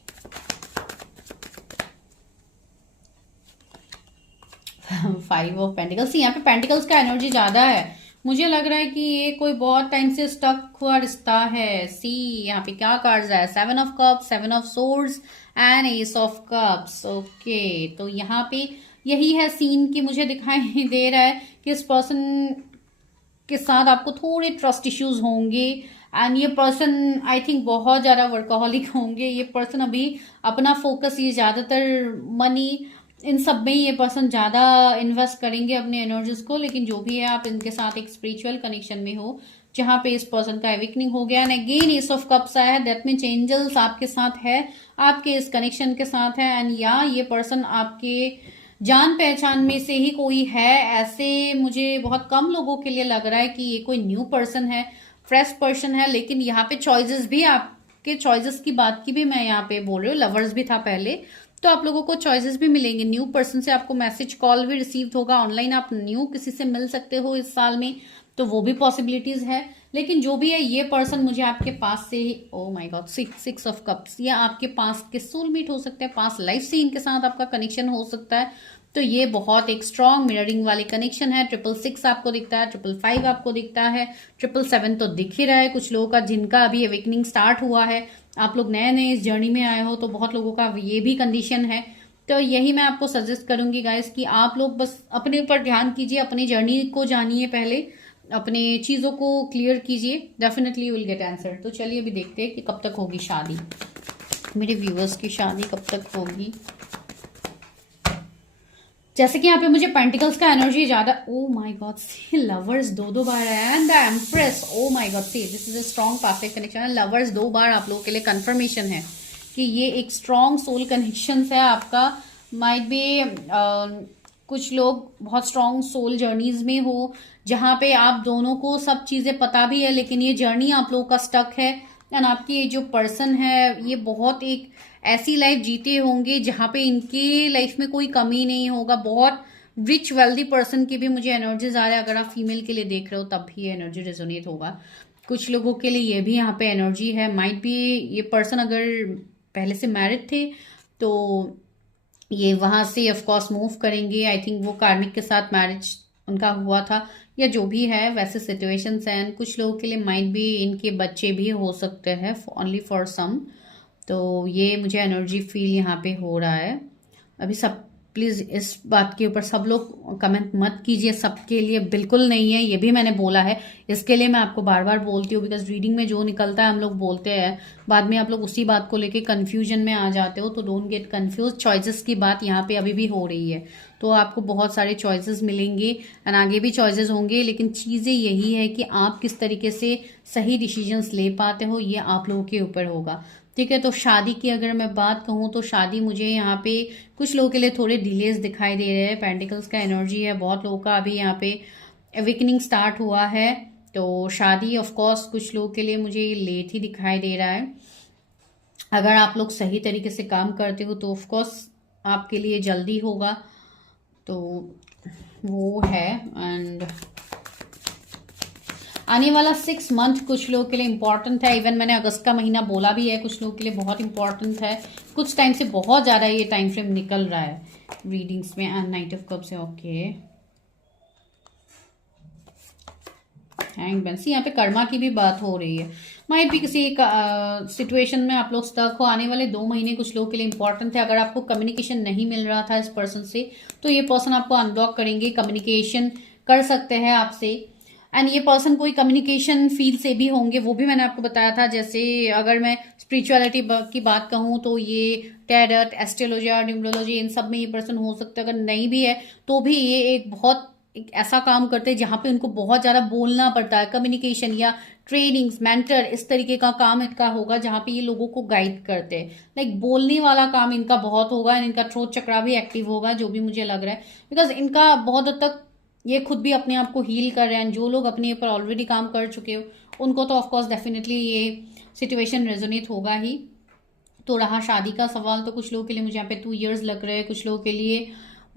5 of pentacles. यहाँ पे पेंटिकल्स का एनर्जी ज्यादा है। मुझे लग रहा है कि ये कोई बहुत टाइम से स्टक हुआ रिश्ता है। यहाँ पे क्या कार्ड्स है? 7 of cups, 7 of swords and S of cups. Okay, तो यहाँ पे यही है सीन कि मुझे दिखाई दे रहा है कि इस पर्सन के साथ आपको थोड़े ट्रस्ट इश्यूज होंगे। एंड ये पर्सन आई थिंक बहुत ज्यादा वर्कहोलिक होंगे। ये पर्सन अभी अपना फोकस, ये ज्यादातर मनी इन सब में ही ये पर्सन ज्यादा इन्वेस्ट करेंगे अपने एनर्जीज को। लेकिन जो भी है, आप इनके साथ एक स्पिरिचुअल कनेक्शन में हो जहां पे इस पर्सन का एवेकनिंग हो गया। And again S of cups आया है, दैट मीन्स एंजल्स आपके साथ है, आपके इस कनेक्शन के साथ है। एंड या ये पर्सन आपके जान पहचान में से ही कोई है। ऐसे मुझे बहुत कम लोगों के लिए लग रहा है कि ये कोई न्यू पर्सन है, फ्रेश पर्सन है। लेकिन यहाँ पे चॉइसेस भी, आपके चॉइसेस की बात की भी मैं यहाँ पे बोल रही हूँ। लवर्स भी था पहले, तो आप लोगों को चॉइसेस भी मिलेंगे। न्यू पर्सन से आपको मैसेज कॉल भी रिसीव होगा। ऑनलाइन आप न्यू किसी से मिल सकते हो इस साल में, तो वो भी पॉसिबिलिटीज है। लेकिन जो भी है, ये पर्सन मुझे आपके पास से ही, oh my god, 6 of cups, ये आपके पास के सोलमेट हो सकते हैं। पास लाइफ से इनके साथ आपका कनेक्शन हो सकता है। तो ये बहुत एक स्ट्रॉन्ग मिररिंग वाली कनेक्शन है। 666 आपको दिखता है, 555 आपको दिखता है, 777 तो दिख ही रहा है कुछ लोगों का जिनका अभी अवेकनिंग स्टार्ट हुआ है। आप लोग नए नए इस जर्नी में आए हो, तो बहुत लोगों का ये भी कंडीशन है। तो यही मैं आपको सजेस्ट करूंगी गाइस कि आप लोग बस अपने ऊपर ध्यान कीजिए, अपनी जर्नी को जानिए, पहले अपने चीजों को क्लियर कीजिए, definitely you will get answer. तो चलिए अभी देखते हैं कि कब तक होगी शादी, मेरे व्यूअर्स की शादी कब तक होगी। जैसे कि यहाँ पे मुझे पेंटिकल्स का एनर्जी ज्यादा, oh my god, see lovers दो बार है, and the empress, oh my god, see this is a strong past connection. Lovers 2 बार आप लोगों के लिए कंफर्मेशन है कि ये एक स्ट्रॉन्ग सोल कनेक्शन है आपका। माइट बी कुछ लोग बहुत स्ट्रॉन्ग सोल जर्नीज में हो, जहां पे आप दोनों को सब चीजें पता भी है, लेकिन ये जर्नी आप लोगों का स्टक है। एंड आपकी ये जो पर्सन है, ये बहुत एक ऐसी लाइफ जीते होंगे जहां पे इनकी लाइफ में कोई कमी नहीं होगा। बहुत रिच वेल्दी पर्सन की भी मुझे एनर्जीज आ रहा है। अगर आप फीमेल के लिए देख रहे हो तब भी ये एनर्जी रेजोनेट होगा। कुछ लोगों के लिए ये भी यहाँ पे एनर्जी है। माइट भी ये पर्सन अगर पहले से मैरिड थे तो ये वहां से ऑफकोर्स मूव करेंगे। आई थिंक वो कार्मिक के साथ मैरिज उनका हुआ था, या जो भी है वैसे सिचुएशंस हैं। कुछ लोगों के लिए माइट भी इनके बच्चे भी हो सकते हैं, ओनली फॉर सम। तो ये मुझे एनर्जी फील यहाँ पे हो रहा है। अभी सब प्लीज इस बात के ऊपर सब लोग कमेंट मत कीजिए, सबके लिए बिल्कुल नहीं है, ये भी मैंने बोला है। इसके लिए मैं आपको बार बार बोलती हूँ, बिकॉज रीडिंग में जो निकलता है हम लोग बोलते हैं, बाद में आप लोग उसी बात को लेके कंफ्यूजन में आ जाते हो। तो डोंट गेट कंफ्यूज। चॉइसेस की बात यहाँ पे अभी भी हो रही है, तो आपको बहुत सारे चॉइसेस मिलेंगे एंड आगे भी चॉइसेस होंगे। लेकिन चीजें यही है कि आप किस तरीके से सही डिसीजंस ले पाते हो, ये आप लोगों के ऊपर होगा। ठीक है, तो शादी की अगर मैं बात कहूँ तो शादी मुझे यहाँ पे कुछ लोगों के लिए थोड़े डिलेज दिखाई दे रहे हैं। पेंटिकल्स का एनर्जी है, बहुत लोगों का अभी यहाँ पे अवेकनिंग स्टार्ट हुआ है। तो शादी ऑफ कोर्स कुछ लोगों के लिए मुझे लेट ही दिखाई दे रहा है। अगर आप लोग सही तरीके से काम करते हो तो ऑफ कोर्स आपके लिए जल्दी होगा। तो वो है। एंड आने वाला 6 मंथ कुछ लोगों के लिए इंपॉर्टेंट है। इवन मैंने अगस्त का महीना बोला भी है, कुछ लोगों के लिए बहुत इंपॉर्टेंट है। कुछ टाइम से बहुत ज्यादा ये टाइम फ्रेम निकल रहा है रीडिंग्स में। एंड नाइट ऑफ कप्स है, ओके। हैंगमैन, सी यहाँ पे कर्मा की भी बात हो रही है। माइट भी किसी एक सिचुएशन में आप लोग स्टक हो। आने वाले 2 महीने कुछ लोगों के लिए इंपॉर्टेंट है। अगर आपको कम्युनिकेशन नहीं मिल रहा था इस पर्सन से, तो ये पर्सन आपको अनब्लॉक करेंगे, कम्युनिकेशन कर सकते हैं आपसे। एंड ये पर्सन कोई कम्युनिकेशन फील्ड से भी होंगे, वो भी मैंने आपको बताया था। जैसे अगर मैं स्पिरिचुअलिटी की बात कहूँ तो ये टैरट, एस्ट्रोलॉजी और न्यूमरोलॉजी, इन सब में ये पर्सन हो सकता है। अगर नहीं भी है तो भी ये एक ऐसा काम करते हैं जहां पे उनको बहुत ज्यादा बोलना पड़ता है। कम्युनिकेशन या ट्रेनिंग्स, मेंटर, इस तरीके का काम इनका होगा जहां पे ये लोगों को गाइड करते हैं। लाइक बोलने वाला काम इनका बहुत होगा। एंड इनका थ्रोट चक्रा भी एक्टिव होगा, जो भी मुझे लग रहा है। बिकॉज इनका बहुत हद तक ये खुद भी अपने आप को हील कर रहे हैं। जो लोग अपने ऊपर ऑलरेडी काम कर चुके हो उनको तो ऑफकोर्स डेफिनेटली ये सिचुएशन रेजोनेट होगा ही। तो रहा शादी का सवाल, तो कुछ लोगों के लिए मुझे यहाँ पे 2 years लग रहे हैं, कुछ लोगों के लिए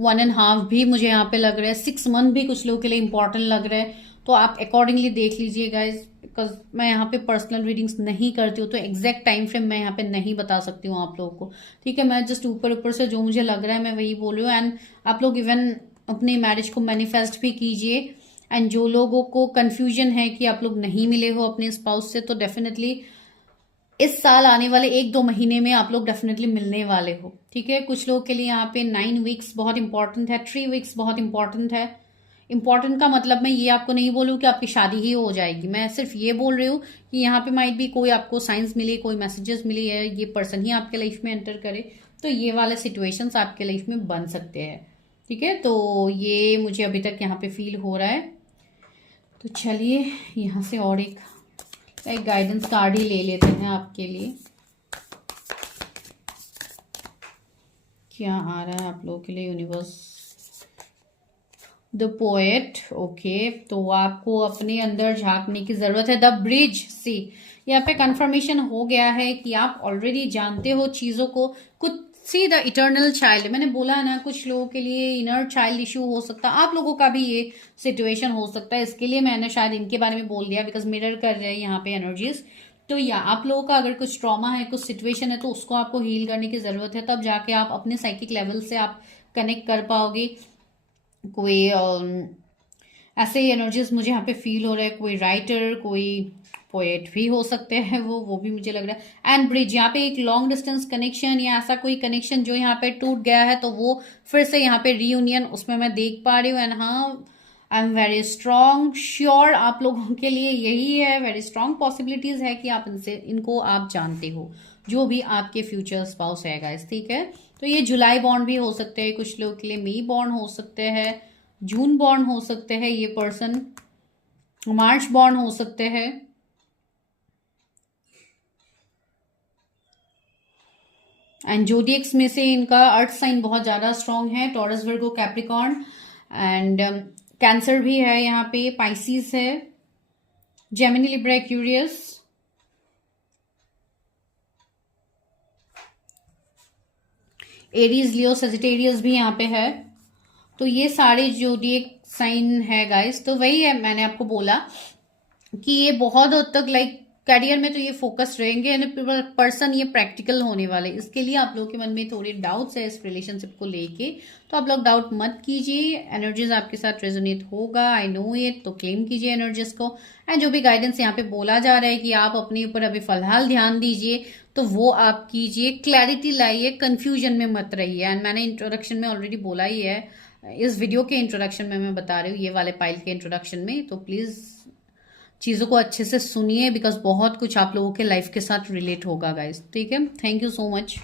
1.5 भी मुझे यहाँ पे लग रहा है, 6 month भी कुछ लोगों के लिए इंपॉर्टेंट लग रहा है। तो आप अकॉर्डिंगली देख लीजिए गाइज। बिकॉज मैं यहाँ पे पर्सनल रीडिंग्स नहीं करती हूँ, तो एग्जैक्ट टाइम फ्रेम मैं यहाँ पे नहीं बता सकती हूँ आप लोगों को। ठीक है, मैं जस्ट ऊपर ऊपर से जो मुझे लग रहा है मैं वही बोल रही हूँ। एंड आप लोग इवन अपनी मैरिज को मैनिफेस्ट भी कीजिए। एंड जो लोगों को कंफ्यूजन है कि आप लोग नहीं मिले हो अपने स्पाउस से, तो डेफिनेटली इस साल आने वाले 1-2 महीने में आप लोग डेफिनेटली मिलने वाले हो। ठीक है, कुछ लोगों के लिए यहाँ पे 9 weeks बहुत इंपॉर्टेंट है, 3 weeks बहुत इंपॉर्टेंट है। इंपॉर्टेंट का मतलब मैं ये आपको नहीं बोलूँ कि आपकी शादी ही हो जाएगी। मैं सिर्फ ये बोल रही हूँ कि यहाँ पे माइट भी कोई आपको साइंस मिले, कोई मैसेजेस मिली है, ये पर्सन ही आपके लाइफ में एंटर करे, तो ये वाले सिचुएशंस आपके लाइफ में बन सकते हैं। ठीक है, तो ये मुझे अभी तक यहाँ पे फील हो रहा है। तो चलिए यहाँ से और एक गाइडेंस कार्ड ही ले लेते हैं आपके लिए। क्या आ रहा है आप लोगों के लिए यूनिवर्स? The poet, okay. तो आपको अपने अंदर झांकने की जरूरत है। द ब्रिज, सी यहाँ पे कंफर्मेशन हो गया है कि आप ऑलरेडी जानते हो चीजों को। कुछ सी द इटर्नल चाइल्ड, मैंने बोला है ना, कुछ लोगों के लिए इनर चाइल्ड इशू हो सकता है, आप लोगों का भी ये सिचुएशन हो सकता है। इसके लिए मैंने शायद इनके बारे में बोल दिया, बिकॉज मिरर कर रहे हैं यहाँ पे एनर्जीज। तो या आप लोगों का अगर कुछ ट्रॉमा है, कुछ सिचुएशन है, तो उसको आपको हील करने की जरूरत है। तब जाके आप अपने साइकिक लेवल से आप कनेक्ट कर पाओगे। कोई ऐसे एनर्जीज मुझे यहाँ पे फील हो रहा है। कोई राइटर, कोई पोएट भी हो सकते हैं, वो भी मुझे लग रहा है। एंड ब्रिज, यहाँ पे एक लॉन्ग डिस्टेंस कनेक्शन या ऐसा कोई कनेक्शन जो यहाँ पे टूट गया है, तो वो फिर से यहाँ पे रीयूनियन उसमें मैं देख पा रही हूँ। एंड हाँ, I am very strong sure आप लोगों के लिए यही है। वेरी स्ट्रांग पॉसिबिलिटीज है कि आप इनको आप जानते हो, जो भी आपके फ्यूचर स्पाउस है गाइस। ठीक है, तो ये जुलाई बॉन्ड भी हो सकते हैं, कुछ लोगों के लिए मई बॉन्ड हो सकते हैं, जून बॉन्ड हो सकते हैं, ये पर्सन मार्च बॉन्ड हो सकते हैं। एंड जोडियक्स में से इनका अर्थ साइन बहुत ज्यादा स्ट्रांग है, taurus, Virgo, Capricorn. And cancer भी है यहाँ पे, पाइसिस है, जेमिनी, लिब्रा, एक्यूरियस, एरीज, लियो, सेजिटेरियस भी यहाँ पे है। तो ये सारे जोडियक साइन है गाइस। तो वही है, मैंने आपको बोला कि ये बहुत हद तक लाइक करियर में तो ये फोकस रहेंगे। एंड पर्सन ये प्रैक्टिकल होने वाले। इसके लिए आप लोगों के मन में थोड़े डाउट्स है इस रिलेशनशिप को लेके, तो आप लोग डाउट मत कीजिए। एनर्जीज आपके साथ रेजोनेट होगा, आई नो इट। तो क्लेम कीजिए एनर्जीज को। एंड जो भी गाइडेंस यहाँ पे बोला जा रहा है कि आप अपने ऊपर अभी फिलहाल ध्यान दीजिए, तो वो आप कीजिए। क्लैरिटी लाइए, कंफ्यूजन में मत रहिए। एंड मैंने इंट्रोडक्शन में ऑलरेडी बोला ही है, इस वीडियो के इंट्रोडक्शन में मैं बता रही हूँ, ये वाले पाइल के इंट्रोडक्शन में। तो प्लीज चीजों को अच्छे से सुनिए, बिकॉज बहुत कुछ आप लोगों के लाइफ के साथ रिलेट होगा गाइस। ठीक है, thank you so much.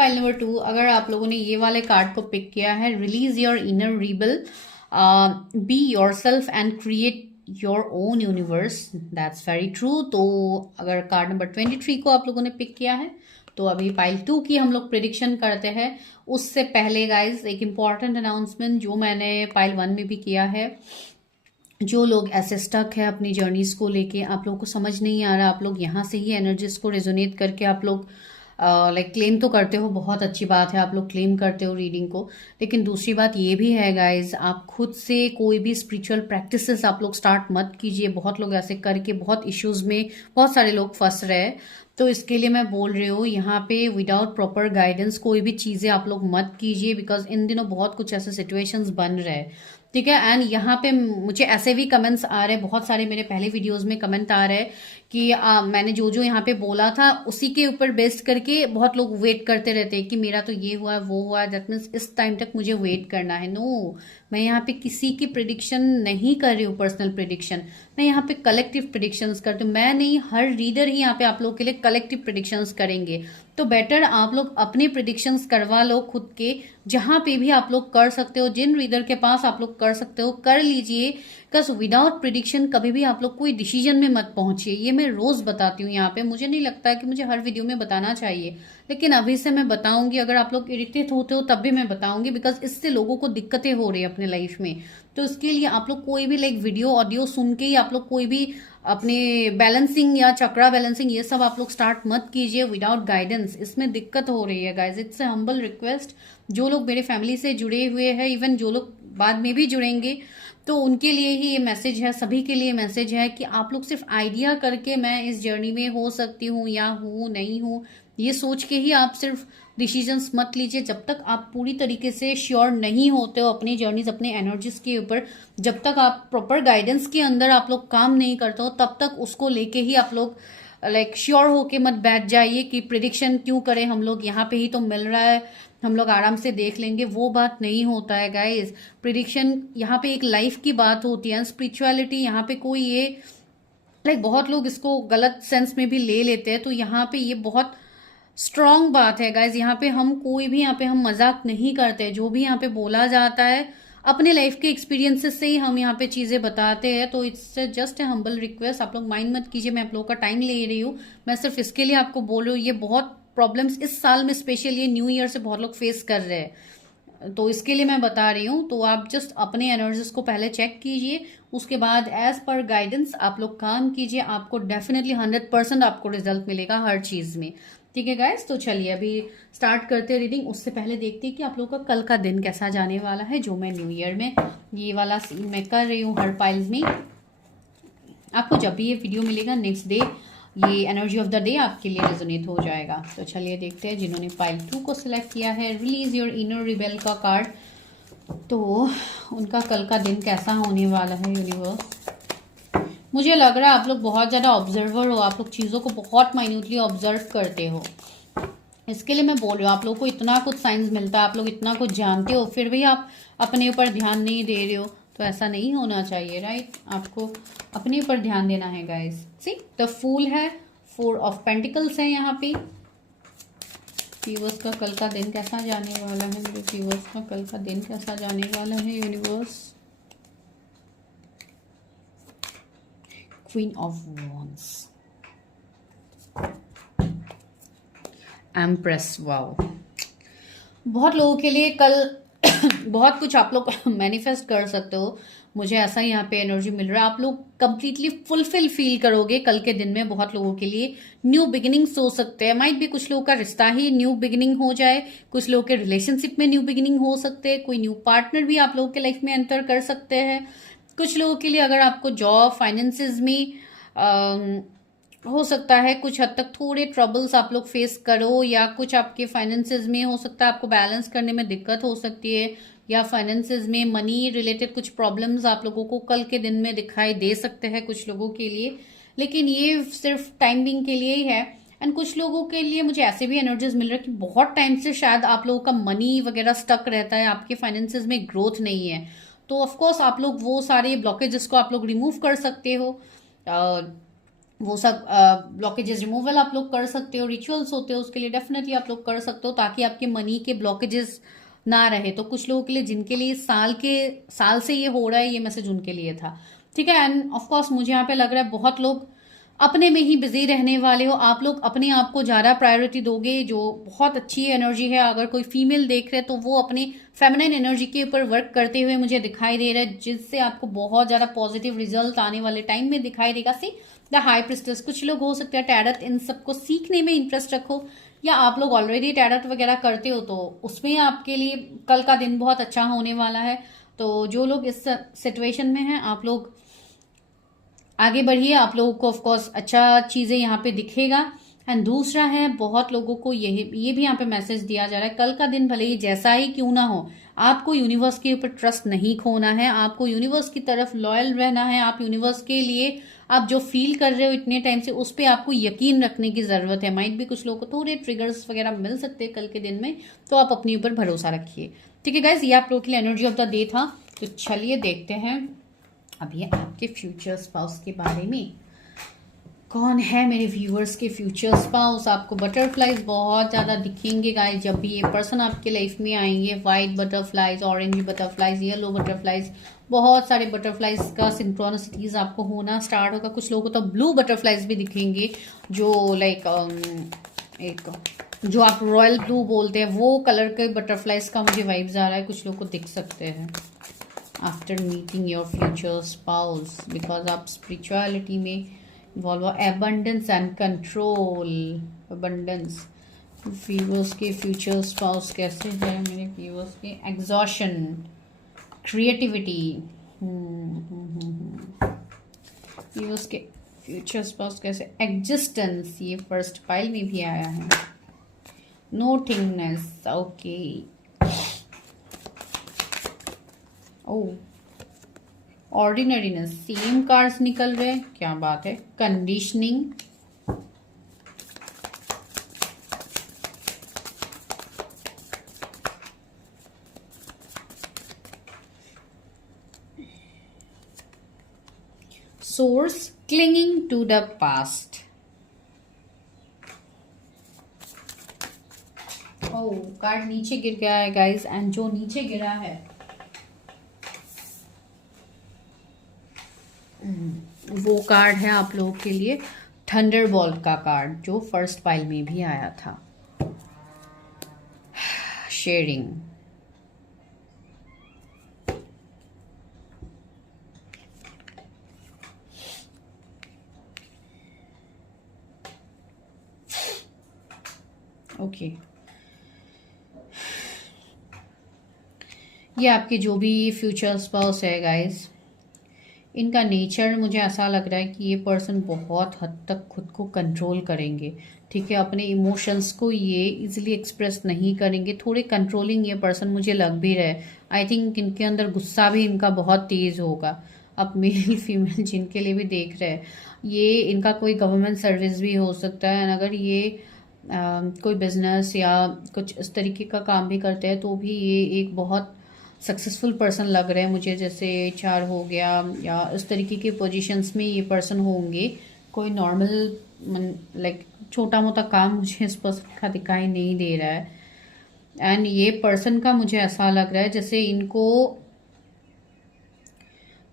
Pile number 2, अगर आप लोगों ने ये वाले कार्ड को पिक किया है, release your inner rebel, be yourself and create your own universe, that's very true. तो अगर कार्ड नंबर 23 को आप लोगों ने पिक किया है, तो अभी पाइल 2 की हम लोग प्रिडिक्शन करते हैं। उससे पहले गाइज एक इम्पॉर्टेंट अनाउंसमेंट जो मैंने पाइल 1 में भी किया है, जो लोग ऐसे स्टक है अपनी जर्नीज को लेके, आप लोगों को समझ नहीं आ रहा, आप लोग यहाँ से ही एनर्जीज को रेजोनेट करके आप लोग लाइक क्लेम तो करते हो, बहुत अच्छी बात है, आप लोग क्लेम करते हो रीडिंग को, लेकिन दूसरी बात ये भी है गाइज, आप खुद से कोई भी स्पिरिचुअल प्रैक्टिसेस आप लोग स्टार्ट मत कीजिए। बहुत लोग ऐसे करके बहुत इश्यूज में बहुत सारे लोग फंस रहे हैं, तो इसके लिए मैं बोल रही हूँ यहाँ पे विदाउट प्रॉपर गाइडेंस कोई भी चीज़ें आप लोग मत कीजिए, बिकॉज इन दिनों बहुत कुछ ऐसे सिचुएशंस बन रहे हैं, ठीक है। एंड यहाँ पे मुझे ऐसे भी कमेंट्स आ रहे हैं, बहुत सारे मेरे पहले वीडियोस में कमेंट आ रहे हैं कि मैंने जो जो यहाँ पे बोला था उसी के ऊपर बेस्ड करके बहुत लोग वेट करते रहते हैं कि मेरा तो ये हुआ वो हुआ, दैट मीन्स इस टाइम तक मुझे वेट करना है। नो, मैं यहाँ पे किसी की प्रिडिक्शन नहीं कर रही हूँ, पर्सनल प्रिडिक्शन, मैं यहाँ पे कलेक्टिव प्रिडिक्शंस करती हूँ। मैं नहीं, हर रीडर ही यहाँ पे आप लोग के लिए कलेक्टिव प्रिडिक्शंस करेंगे, तो बेटर आप लोग अपने प्रिडिक्शंस करवा लो खुद के, जहां पे भी आप लोग कर सकते हो, जिन रीडर के पास आप लोग कर सकते हो कर लीजिए, बिकॉज विदाउट प्रिडिक्शन कभी भी आप लोग कोई डिसीजन में मत पहुंचिए। ये मैं रोज बताती हूँ यहाँ पे, मुझे नहीं लगता है कि मुझे हर वीडियो में बताना चाहिए, लेकिन अभी से मैं बताऊंगी। अगर आप लोग इरिटेट होते हो तब भी मैं बताऊंगी, बिकॉज इससे लोगों को दिक्कतें हो रही है अपने लाइफ में। तो इसके लिए आप लोग कोई भी लाइक वीडियो ऑडियो सुन के ही आप लोग कोई भी अपने बैलेंसिंग या चक्रा बैलेंसिंग ये सब आप लोग स्टार्ट मत कीजिए विदाउट गाइडेंस, इसमें दिक्कत हो रही है guys. It's a humble request, जो लोग मेरे फैमिली से जुड़े हुए हैं, इवन जो लोग बाद में भी जुड़ेंगे, तो उनके लिए ही ये मैसेज है, सभी के लिए मैसेज है कि आप लोग सिर्फ आइडिया करके मैं इस जर्नी में हो सकती हूँ या हूँ नहीं हूँ, ये सोच के ही आप सिर्फ डिसीजंस मत लीजिए। जब तक आप पूरी तरीके से श्योर नहीं होते हो अपनी जर्नीज, अपने एनर्जीज के ऊपर, जब तक आप प्रॉपर गाइडेंस के अंदर आप लोग काम नहीं करते हो, तब तक उसको लेके ही आप लोग लाइक श्योर होके मत बैठ जाइए कि प्रिडिक्शन क्यों करें हम लोग, यहाँ पे ही तो मिल रहा है, हम लोग आराम से देख लेंगे। वो बात नहीं होता है गाइस। प्रिडिक्शन यहाँ पे एक लाइफ की बात होती है, स्पिरिचुअलिटी यहाँ पे कोई ये लाइक बहुत लोग इसको गलत सेंस में भी ले लेते हैं, तो यहाँ पे ये बहुत स्ट्रांग बात है गाइज। यहाँ पे हम कोई भी यहाँ पे हम मजाक नहीं करते, जो भी यहाँ पे बोला जाता है अपने लाइफ के एक्सपीरियंसेस से ही हम यहाँ पे चीजें बताते हैं। तो it's just a humble request, आप लोग माइंड मत कीजिए, मैं आप लोगों का टाइम ले रही हूँ, मैं सिर्फ इसके लिए आपको बोल रही हूँ। ये बहुत प्रॉब्लम्स इस साल में स्पेशली न्यू ईयर से बहुत लोग फेस कर रहे हैं, तो इसके लिए मैं बता रही हूँ। तो आप जस्ट अपने एनर्जीज को पहले चेक कीजिए, उसके बाद एज पर गाइडेंस आप लोग काम कीजिए, आपको डेफिनेटली 100% आपको रिजल्ट मिलेगा हर चीज में, ठीक है गाइस। तो चलिए अभी स्टार्ट करते हैं रीडिंग। उससे पहले देखते हैं कि आप लोगों का कल का दिन कैसा जाने वाला है, जो मैं न्यू ईयर में ये वाला सीन मैं कर रही हूँ हर पाइल में। आपको जब भी ये वीडियो मिलेगा नेक्स्ट डे ये एनर्जी ऑफ द डे आपके लिए रेजोनेट हो जाएगा। तो चलिए देखते हैं जिन्होंने पाइल 2 को सिलेक्ट किया है, रिलीज योर इनर रिबेल का कार्ड, तो उनका कल का दिन कैसा होने वाला है यूनिवर्स। मुझे लग रहा है आप लोग बहुत ज़्यादा ऑब्जर्वर हो, आप लोग चीज़ों को बहुत माइन्यूटली ऑब्जर्व करते हो, इसके लिए मैं बोल रही हूँ। आप लोग को इतना कुछ साइंस मिलता है, आप लोग इतना कुछ जानते हो, फिर भी आप अपने ऊपर ध्यान नहीं दे रहे हो, तो ऐसा नहीं होना चाहिए, राइट। आपको अपने ऊपर ध्यान देना है गाइस। सी द फूल है, 4 ऑफ पेंटिकल्स है यहाँ पे। व्यूअर्स का कल का दिन कैसा जाने वाला है, मेरे व्यूअर्स का कल का दिन कैसा जाने वाला है universe. Queen of wands, empress, wow. बहुत लोगों के लिए कल बहुत कुछ आप लोग मैनिफेस्ट कर सकते हो, मुझे ऐसा यहाँ पे एनर्जी मिल रहा है। आप लोग कंप्लीटली फुलफिल फील करोगे कल के दिन में। बहुत लोगों के लिए न्यू बिगिनिंग्स हो सकते हैं, माइट भी कुछ लोगों का रिश्ता ही न्यू बिगिनिंग हो जाए, कुछ लोगों के रिलेशनशिप में न्यू बिगिनिंग हो सकते हैं, कोई न्यू पार्टनर भी आप लोगों के लाइफ में एंटर कर सकते हैं। कुछ लोगों के लिए अगर आपको जॉब फाइनेंसेस में हो सकता है कुछ हद तक थोड़े ट्रबल्स आप लोग फेस करो, या कुछ आपके फाइनेंसेस में हो सकता है आपको बैलेंस करने में दिक्कत हो सकती है, या फाइनेंसेस में मनी रिलेटेड कुछ प्रॉब्लम्स आप लोगों को कल के दिन में दिखाई दे सकते हैं कुछ लोगों के लिए, लेकिन ये सिर्फ टाइमिंग के लिए ही है। एंड कुछ लोगों के लिए मुझे ऐसे भी एनर्जीज मिल रहा है कि बहुत टाइम से शायद आप लोगों का मनी वगैरह स्टक रहता है, आपके फाइनेंसेस में ग्रोथ नहीं है, तो ऑफकोर्स आप लोग वो सारे ब्लॉकेजेस को आप लोग रिमूव कर सकते हो। वो सब ब्लॉकेजेस रिमूवल आप लोग कर सकते हो, रिचुअल्स होते हो उसके लिए डेफिनेटली आप लोग कर सकते हो, ताकि आपके मनी के ब्लॉकेजेस ना रहे। तो कुछ लोगों के लिए जिनके लिए साल से ये हो रहा है, ये मैसेज उनके लिए था। ठीक है। एंड ऑफ कोर्स मुझे यहाँ पे लग रहा है बहुत लोग अपने में ही बिजी रहने वाले हो, आप लोग अपने आप को ज्यादा प्रायोरिटी दोगे, जो बहुत अच्छी एनर्जी है। अगर कोई फीमेल देख रहे हैं तो वो अपनी फेमिनिन एनर्जी के ऊपर वर्क करते हुए मुझे दिखाई दे रहा है, जिससे आपको बहुत ज्यादा पॉजिटिव रिजल्ट आने वाले टाइम में दिखाई देगा। सी द हाई प्रिस्टेस, कुछ लोग हो सकते हैं टैरट इन सबको सीखने में इंटरेस्ट रखो, या आप लोग ऑलरेडी टैरट वगैरह करते हो तो उसमें आपके लिए कल का दिन बहुत अच्छा होने वाला है। तो जो लोग इस सिचुएशन में हैं, आप लोग आगे बढ़िए, आप लोगों को ऑफकोर्स अच्छा चीजें यहाँ पे दिखेगा। एंड दूसरा है, बहुत लोगों को ये भी यहाँ पे मैसेज दिया जा रहा है, कल का दिन भले ही जैसा ही क्यों ना हो, आपको यूनिवर्स के ऊपर ट्रस्ट नहीं खोना है, आपको यूनिवर्स की तरफ लॉयल रहना है। आप यूनिवर्स के लिए आप जो फील कर रहे हो इतने टाइम से, उस पर आपको यकीन रखने की जरूरत है। माइट भी कुछ लोगों को थोड़े ट्रिगर्स वगैरह मिल सकते हैं कल के दिन में, तो आप अपने ऊपर भरोसा रखिए। ठीक है गाइज, ये आप लोगों के लिए एनर्जी ऑफ द डे था। तो चलिए देखते हैं अब ये आपके फ्यूचर स्पाउस के बारे में। कौन है मेरे व्यूअर्स के फ्यूचर स्पाउस? आपको बटरफ्लाइज बहुत ज्यादा दिखेंगे गाइस जब भी ये पर्सन आपके लाइफ में आएंगे। White butterflies, orange butterflies, yellow butterflies, बहुत सारे बटरफ्लाइज का सिंक्रोनिसिटीज आपको होना स्टार्ट होगा। कुछ लोगों को तो ब्लू बटरफ्लाइज भी दिखेंगे, जो लाइक एक जो आप रॉयल ब्लू बोलते हैं वो कलर के बटरफ्लाइज का मुझे वाइब्स आ रहा है, कुछ लोग को दिख सकते हैं after meeting your future spouse, because आप स्पिरिचुअलिटी में इन्वॉल्व हो। Abundance and control, abundance. Viewers के फ्यूचर स्पाउस कैसे है मेरे व्यूअर्स के? Exhaustion, creativity. व्यूअर्स के फ्यूचर स्पाउस कैसे? एग्जिस्टेंस, ये फर्स्ट पाइल में भी आया है। Nothingness, okay. Ordinariness, same cards निकल रहे हैं, क्या बात है। Conditioning, source, clinging to the past. Card नीचे गिर गया है गाइस, एंड जो नीचे गिरा है वो कार्ड है आप लोगों के लिए थंडरबॉल्ट का कार्ड, जो फर्स्ट पाइल में भी आया था। Sharing, okay. ये आपके जो भी फ्यूचर स्पाउस है गाइस, इनका नेचर मुझे ऐसा लग रहा है कि ये पर्सन बहुत हद तक खुद को कंट्रोल करेंगे। ठीक है, अपने इमोशंस को ये इजीली एक्सप्रेस नहीं करेंगे, थोड़े कंट्रोलिंग ये पर्सन मुझे लग भी रहा है। आई थिंक इनके अंदर गुस्सा भी इनका बहुत तेज होगा। अब मेल फीमेल जिनके लिए भी देख रहे हैं, ये इनका कोई गवर्नमेंट सर्विस भी हो सकता है। अगर ये कोई बिजनेस या कुछ इस तरीके का काम भी करते हैं तो भी ये एक बहुत सक्सेसफुल पर्सन लग रहे हैं मुझे, जैसे एचआर हो गया या इस तरीके के पोजीशंस में ये पर्सन होंगे। कोई नॉर्मल लाइक छोटा मोटा काम मुझे इस पर्सन का दिखाई नहीं दे रहा है। एंड ये पर्सन का मुझे ऐसा लग रहा है जैसे इनको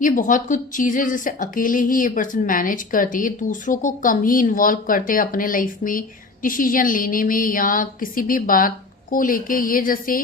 ये बहुत कुछ चीजें जैसे अकेले ही ये पर्सन मैनेज करते हैं, दूसरों को कम ही इन्वॉल्व करते हैं अपने लाइफ में डिसीजन लेने में, या किसी भी बात को लेके ये जैसे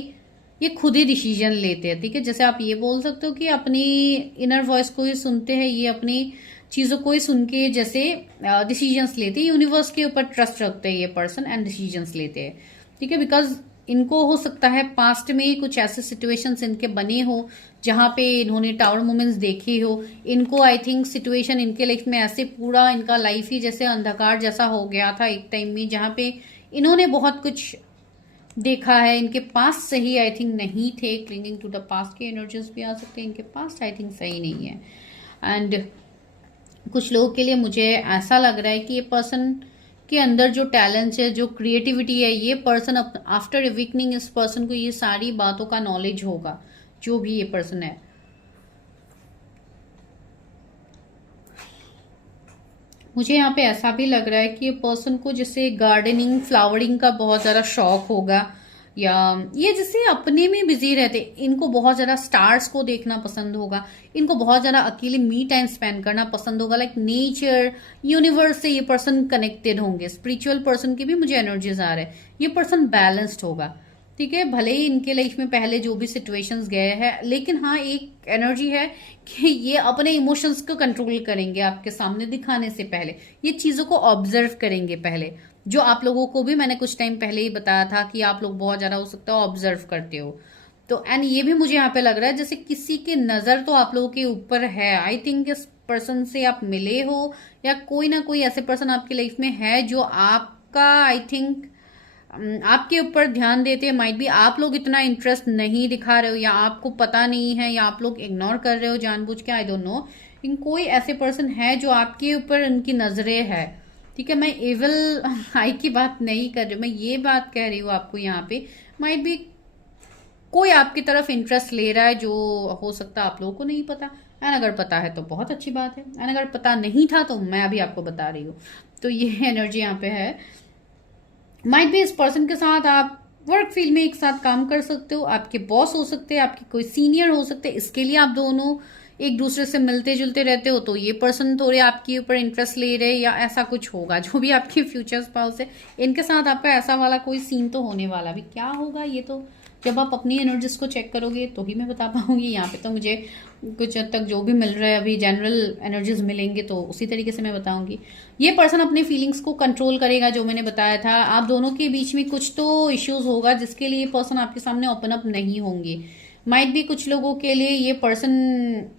ये खुद ही डिसीजन लेते हैं। ठीक है, जैसे आप ये बोल सकते हो कि अपनी इनर वॉइस को ही सुनते हैं, ये अपनी चीजों को ही सुन के जैसे डिसीजंस लेते हैं। यूनिवर्स के ऊपर ट्रस्ट रखते हैं ये पर्सन एंड डिसीजंस लेते हैं। ठीक है, बिकॉज इनको हो सकता है पास्ट में कुछ ऐसे सिचुएशंस इनके बने हो जहां पे इन्होंने टावर मोमेंट्स देखे हो। इनको आई थिंक सिचुएशन इनके लाइफ में ऐसे पूरा इनका लाइफ ही जैसे अंधकार जैसा हो गया था एक टाइम में, जहां पे इन्होंने बहुत कुछ देखा है। इनके पास सही आई थिंक नहीं थे, क्लिंगिंग टू द पास्ट के एनर्जीज भी आ सकते हैं। इनके पास आई थिंक सही नहीं है। एंड कुछ लोगों के लिए मुझे ऐसा लग रहा है कि ये पर्सन के अंदर जो टैलेंट है, जो क्रिएटिविटी है, ये पर्सन आफ्टर अवेकनिंग इस पर्सन को ये सारी बातों का नॉलेज होगा, जो भी ये पर्सन है। मुझे यहाँ पे ऐसा भी लग रहा है कि ये पर्सन को जैसे गार्डनिंग फ्लावरिंग का बहुत ज़्यादा शौक होगा, या ये जैसे अपने में बिजी रहते, इनको बहुत ज़्यादा स्टार्स को देखना पसंद होगा, इनको बहुत ज़्यादा अकेले मी टाइम स्पेंड करना पसंद होगा, लाइक नेचर यूनिवर्स से ये पर्सन कनेक्टेड होंगे। स्पिरिचुअल पर्सन की भी मुझे एनर्जीज आ रहे हैं। ये पर्सन बैलेंस्ड होगा, ठीक है, भले ही इनके लाइफ में पहले जो भी सिचुएशंस गए हैं, लेकिन हाँ एक एनर्जी है कि ये अपने इमोशंस को कंट्रोल करेंगे आपके सामने दिखाने से पहले, ये चीजों को ऑब्जर्व करेंगे पहले। जो आप लोगों को भी मैंने कुछ टाइम पहले ही बताया था कि आप लोग बहुत ज्यादा हो सकता है ऑब्जर्व करते हो, तो एंड ये भी मुझे यहाँ पे लग रहा है जैसे किसी की नजर तो आप लोगों के ऊपर है। आई थिंक इस पर्सन से आप मिले हो, या कोई ना कोई ऐसे पर्सन आपकी लाइफ में है जो आपका आई थिंक आपके ऊपर ध्यान देते हैं। माइट भी आप लोग इतना इंटरेस्ट नहीं दिखा रहे हो, या आपको पता नहीं है, या आप लोग इग्नोर कर रहे हो जानबूझ के, आई डोंट नो। लेकिन कोई ऐसे पर्सन है जो आपके ऊपर उनकी नजरें है, ठीक है। मैं एविल आई की बात नहीं कर रही हूँ, मैं ये बात कह रही हूँ आपको यहाँ पे माइट भी कोई आपकी तरफ इंटरेस्ट ले रहा है, जो हो सकता है आप लोगों को नहीं पता। एंड अगर पता है तो बहुत अच्छी बात है, एंड अगर पता नहीं था तो मैं अभी आपको बता रही हूँ। तो ये एनर्जी यहाँ पे है। माइट भी इस पर्सन के साथ आप वर्क फील्ड में एक साथ काम कर सकते हो, आपके बॉस हो सकते हैं, आपके कोई सीनियर हो सकते हैं, इसके लिए आप दोनों एक दूसरे से मिलते जुलते रहते हो, तो ये पर्सन थोड़े आपके ऊपर इंटरेस्ट ले रहे, या ऐसा कुछ होगा। जो भी आपके फ्यूचर स्पाउस है, इनके साथ आपका ऐसा वाला कोई सीन तो होने वाला भी। क्या होगा ये तो जब आप अपनी एनर्जीज को चेक करोगे तो ही मैं बता पाऊंगी। यहाँ पे तो मुझे कुछ हद तक जो भी मिल रहा है, अभी जनरल एनर्जीज मिलेंगे तो उसी तरीके से मैं बताऊंगी। ये पर्सन अपने फीलिंग्स को कंट्रोल करेगा, जो मैंने बताया था। आप दोनों के बीच में कुछ तो इश्यूज होगा जिसके लिए ये पर्सन आपके सामने ओपन अप नहीं होंगे। माइट भी कुछ लोगों के लिए ये पर्सन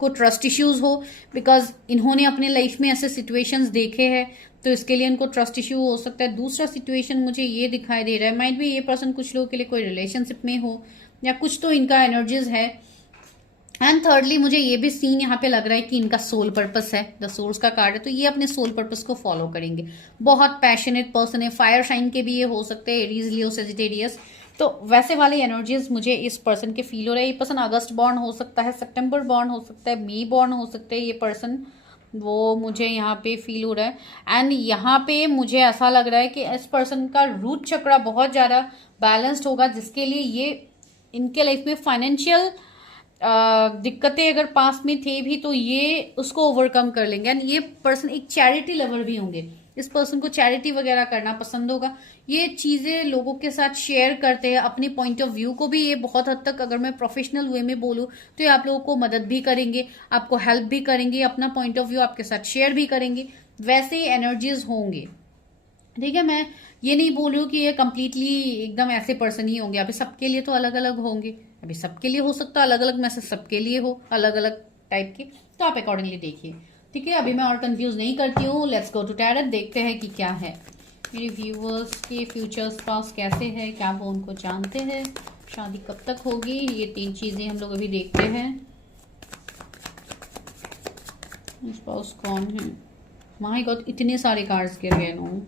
को ट्रस्ट इश्यूज हो, बिकॉज इन्होंने अपने लाइफ में ऐसे सिचुएशंस देखे हैं, तो इसके लिए इनको ट्रस्ट इश्यू हो सकता है। दूसरा सिचुएशन मुझे ये दिखाई दे रहा है, माइट भी ये पर्सन कुछ लोगों के लिए कोई रिलेशनशिप में हो, या कुछ तो इनका एनर्जीज है। एंड थर्डली मुझे ये भी सीन यहाँ पे लग रहा है कि इनका सोल पर्पस है, द सोर्स का कार्ड है, तो ये अपने सोल पर्पस को फॉलो करेंगे। बहुत पैशनेट पर्सन है, फायर साइन के भी ये हो सकते हैं, एरीज, लियो, सेजिटेरियस, तो वैसे वाले एनर्जीज मुझे इस पर्सन के फील हो रहे हैं। ये पर्सन अगस्त बॉर्न हो सकता है, सितंबर बॉर्न हो सकता है, मई बॉर्न हो सकते हैं ये पर्सन, वो मुझे यहाँ पे फील हो रहा है। एंड यहाँ पे मुझे ऐसा लग रहा है कि इस पर्सन का रूट चक्रा बहुत ज़्यादा बैलेंस्ड होगा, जिसके लिए ये इनके लाइफ में फाइनेंशियल दिक्कतें अगर पास में थे भी तो ये उसको ओवरकम कर लेंगे। एंड ये पर्सन एक चैरिटी लवर भी होंगे, इस पर्सन को चैरिटी वगैरह करना पसंद होगा। ये चीजें लोगों के साथ शेयर करते हैं, अपने पॉइंट ऑफ व्यू को भी ये बहुत हद तक, अगर मैं प्रोफेशनल वे में बोलूँ तो ये आप लोगों को मदद भी करेंगे, आपको हेल्प भी करेंगे, अपना पॉइंट ऑफ व्यू आपके साथ शेयर भी करेंगे। वैसे ही एनर्जीज होंगे, ठीक है। मैं ये नहीं बोल रही हूँ कि ये कंप्लीटली एकदम ऐसे पर्सन ही होंगे, अभी सबके लिए तो अलग अलग होंगे, अभी सबके लिए हो सकता है अलग अलग मैसेज सबके लिए हो अलग अलग टाइप के, तो आप अकॉर्डिंगली देखिए, ठीक है। अभी मैं और कंफ्यूज नहीं करती हूँ, लेट्स गो टू टैरट, देखते हैं कि क्या है मेरे व्यूअर्स के फ्यूचर स्पाउस कैसे है, क्या वो उनको जानते हैं, शादी कब तक होगी, ये 3 चीजें हम लोग अभी देखते हैं। स्पाउस कौन है, माय गॉड इतने सारे कार्ड्स गिर गए नो।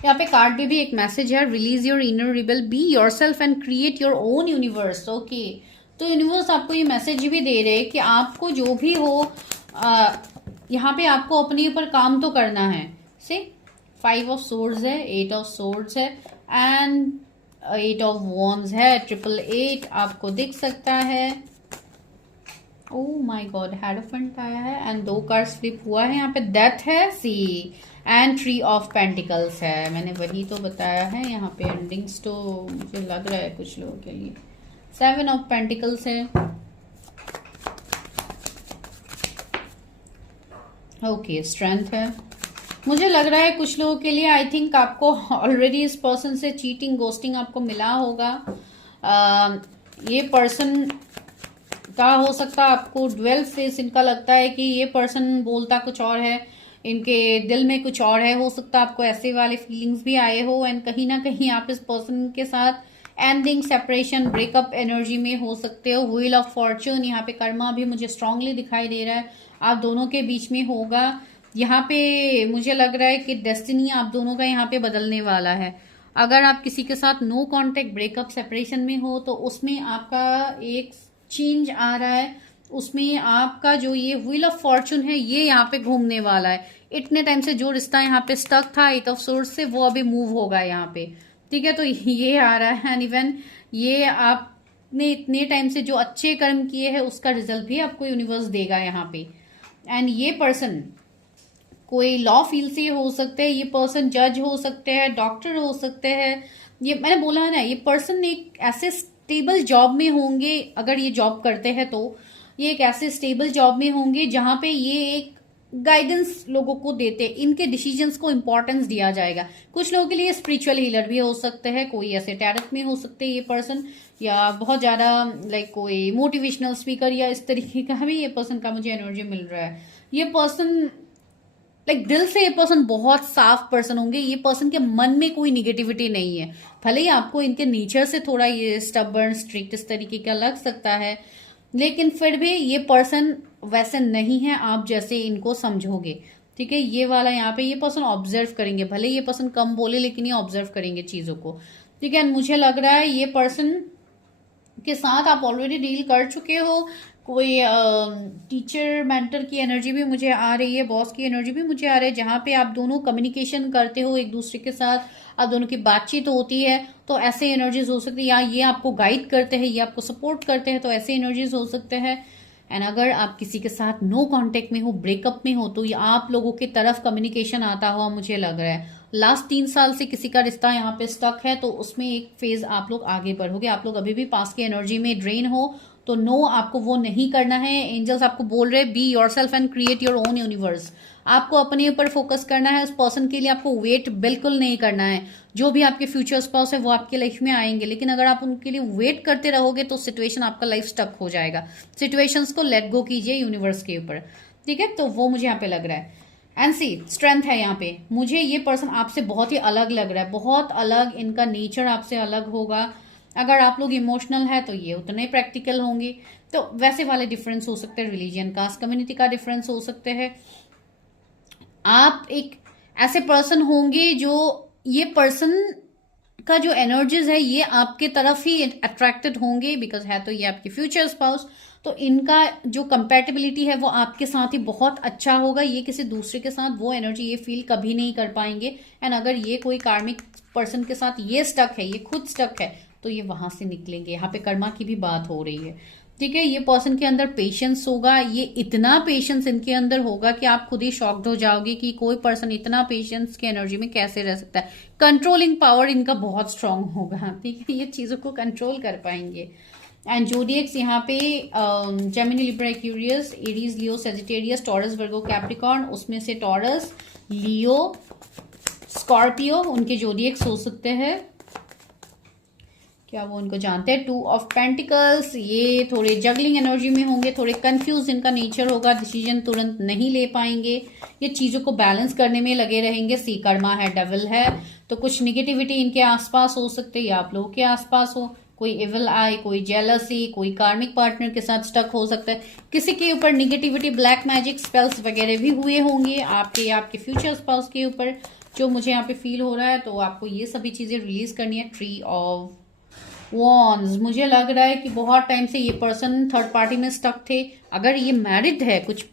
यहाँ पे कार्ड पे भी एक मैसेज है, release your inner rebel, B yourself and create your own universe. Okay, तो यूनिवर्स आपको ये मैसेज भी दे रहे हैं कि आपको जो भी हो यहाँ पे आपको अपने ऊपर काम तो करना है। से 5 ऑफ सोर्ड्स है, 8 ऑफ सोर्ड्स है, एंड 8 ऑफ वॉन्ड्स है, 888 आपको दिख सकता है। ओह माय गॉड, हेरोफेंट आया है, एंड 2 कार्ड्स फ्लिप हुआ है यहाँ पे, डेथ है, सी, एंड 3 ऑफ पेंटिकल्स है। मैंने वही तो बताया है, यहाँ पे एंडिंग्स तो मुझे लग रहा है कुछ लोगों के लिए। 7 ऑफ पेंटिकल्स है, ओके, स्ट्रेंथ है। मुझे लग रहा है कुछ लोगों के लिए आई थिंक आपको ऑलरेडी इस पर्सन से चीटिंग, गोस्टिंग आपको मिला होगा। ये पर्सन का हो सकता है आपको ड्वेल फेस, इनका लगता है कि ये पर्सन बोलता कुछ और है, इनके दिल में कुछ और है। हो सकता है आपको ऐसे वाले फीलिंग्स भी आए हो, एंड कहीं ना कहीं आप इस पर्सन के साथ एंडिंग, सेपरेशन, ब्रेकअप एनर्जी में हो सकते हो। व्हील ऑफ फॉर्च्यून, यहाँ पे कर्मा भी मुझे स्ट्रांगली दिखाई दे रहा है, आप दोनों के बीच में होगा। यहाँ पे मुझे लग रहा है कि डेस्टिनी आप दोनों का यहाँ पे बदलने वाला है। अगर आप किसी के साथ नो कांटेक्ट ब्रेकअप सेपरेशन में हो तो उसमें आपका एक चेंज आ रहा है, उसमें आपका जो ये व्हील ऑफ फॉर्चून है ये यहाँ पे घूमने वाला है। इतने टाइम से जो रिश्ता यहाँ पे स्टक था एट ऑफ सोर्स से, वो अभी मूव होगा यहाँ पे, ठीक है। तो ये आ रहा है एंड इवन ये आपने इतने टाइम से जो अच्छे कर्म किए हैं उसका रिजल्ट भी आपको यूनिवर्स देगा यहाँ पे। एंड ये पर्सन कोई लॉ फील्ड से हो सकते हैं, ये पर्सन जज हो सकते हैं, डॉक्टर हो सकते हैं। ये मैंने बोला है ना, ये पर्सन एक ऐसे स्टेबल जॉब में होंगे, अगर ये जॉब करते हैं तो ये एक ऐसे स्टेबल जॉब में होंगे जहां पे ये एक गाइडेंस लोगों को देते, इनके डिसीजंस को इंपॉर्टेंस दिया जाएगा। कुछ लोगों के लिए स्पिरिचुअल हीलर भी हो सकते हैं, कोई ऐसे टैरट में हो सकते हैं ये पर्सन, या बहुत ज्यादा लाइक कोई मोटिवेशनल स्पीकर या इस तरीके का भी ये पर्सन का मुझे एनर्जी मिल रहा है। ये पर्सन लाइक दिल से, ये पर्सन बहुत साफ पर्सन होंगे। ये पर्सन के मन में कोई निगेटिविटी नहीं है, भले ही आपको इनके नेचर से थोड़ा ये स्टबर्न स्ट्रिक्ट इस तरीके का लग सकता है, लेकिन फिर भी ये पर्सन वैसे नहीं है आप जैसे इनको समझोगे, ठीक है। ये वाला यहाँ पे ये पर्सन ऑब्जर्व करेंगे, भले ये पर्सन कम बोले लेकिन ये ऑब्जर्व करेंगे चीजों को, ठीक है। मुझे लग रहा है ये पर्सन के साथ आप ऑलरेडी डील कर चुके हो। कोई टीचर मेंटर की एनर्जी भी मुझे आ रही है, बॉस की एनर्जी भी मुझे आ रही है, जहां पे आप दोनों कम्युनिकेशन करते हो एक दूसरे के साथ, आप दोनों की बातचीत होती है, तो ऐसे एनर्जीज हो सकती है। या ये आपको गाइड करते हैं, ये आपको सपोर्ट करते हैं, तो ऐसे एनर्जीज हो सकते हैं। एंड अगर आप किसी के साथ नो कांटेक्ट में हो, ब्रेकअप में हो, तो ये आप लोगों की तरफ कम्युनिकेशन आता हुआ मुझे लग रहा है। लास्ट 3 साल से किसी का रिश्ता यहाँ पे स्टक है, तो उसमें एक फेज आप लोग आगे बढ़ोगे। आप लोग अभी भी पास की एनर्जी में ड्रेन हो, तो नो, आपको वो नहीं करना है। एंजल्स आपको बोल रहे हैं B yourself and create your own universe. आपको अपने ऊपर फोकस करना है, उस पर्सन के लिए आपको वेट बिल्कुल नहीं करना है। जो भी आपके फ्यूचर स्पाउस है वो आपके लाइफ में आएंगे, लेकिन अगर आप उनके लिए वेट करते रहोगे तो सिचुएशन आपका लाइफ स्टक हो जाएगा। सिचुएशंस को लेट गो कीजिए यूनिवर्स के ऊपर, ठीक है। तो वो मुझे यहाँ पे लग रहा है। एंड सी स्ट्रेंथ है यहाँ पे, मुझे ये पर्सन आपसे बहुत ही अलग लग रहा है, बहुत अलग, इनका नेचर आपसे अलग होगा। अगर आप लोग इमोशनल है तो ये उतने प्रैक्टिकल होंगे। तो वैसे वाले डिफरेंस हो सकते हैं, रिलीजन, कास्ट, कम्युनिटी का डिफरेंस हो सकते हैं। आप एक ऐसे पर्सन होंगे जो, ये पर्सन का जो एनर्जीज है ये आपके तरफ ही अट्रैक्टेड होंगे, बिकॉज है तो ये आपके फ्यूचर स्पाउस, तो इनका जो कंपैटिबिलिटी है वो आपके साथ ही बहुत अच्छा होगा। ये किसी दूसरे के साथ वो एनर्जी ये फील कभी नहीं कर पाएंगे। एंड अगर ये कोई कार्मिक पर्सन के साथ ये स्टक है, ये खुद स्टक है, तो ये वहां से निकलेंगे। यहाँ पे कर्मा की भी बात हो रही है, ठीक है। ये पर्सन के अंदर पेशेंस होगा, ये इतना पेशेंस इनके अंदर होगा कि आप खुद ही शॉक्ड हो जाओगे कि कोई पर्सन इतना पेशेंस की एनर्जी में कैसे रह सकता है। कंट्रोलिंग पावर इनका बहुत स्ट्रांग होगा, ठीक है, ये चीजों को कंट्रोल कर पाएंगे। एंड जोडिएक्स यहाँ पे जेमिनी, लिब्रा, एक्वेरियस, एरीज, लियो, सेजिटेरियस, टॉरस, वर्गो, कैप्रिकॉर्न, उसमें से टॉरस, लियो, स्कॉर्पियो उनके जोडिएक्स हो सकते हैं। क्या वो उनको जानते हैं? 2 ऑफ पेंटिकल्स, ये थोड़े जगलिंग एनर्जी में होंगे, थोड़े कंफ्यूज इनका नेचर होगा, डिसीजन तुरंत नहीं ले पाएंगे, ये चीजों को बैलेंस करने में लगे रहेंगे। सी कर्मा है, डेविल है, तो कुछ निगेटिविटी इनके आसपास हो सकते हैं या आप लोगों के आसपास हो। कोई इविल आई, कोई जेलसी, कोई कार्मिक पार्टनर के साथ स्टक हो सकता है, किसी के ऊपर निगेटिविटी, ब्लैक मैजिक, स्पेल्स वगैरह भी हुए होंगे आपके या आपके फ्यूचर स्पाउस के ऊपर, जो मुझे यहाँ पे फील हो रहा है। तो आपको ये सभी चीजें रिलीज करनी है। ट्री ऑफ वॉन्स, मुझे लग रहा है कि बहुत टाइम से ये पर्सन थर्ड पार्टी में स्टक थे। अगर ये मैरिड है, कुछ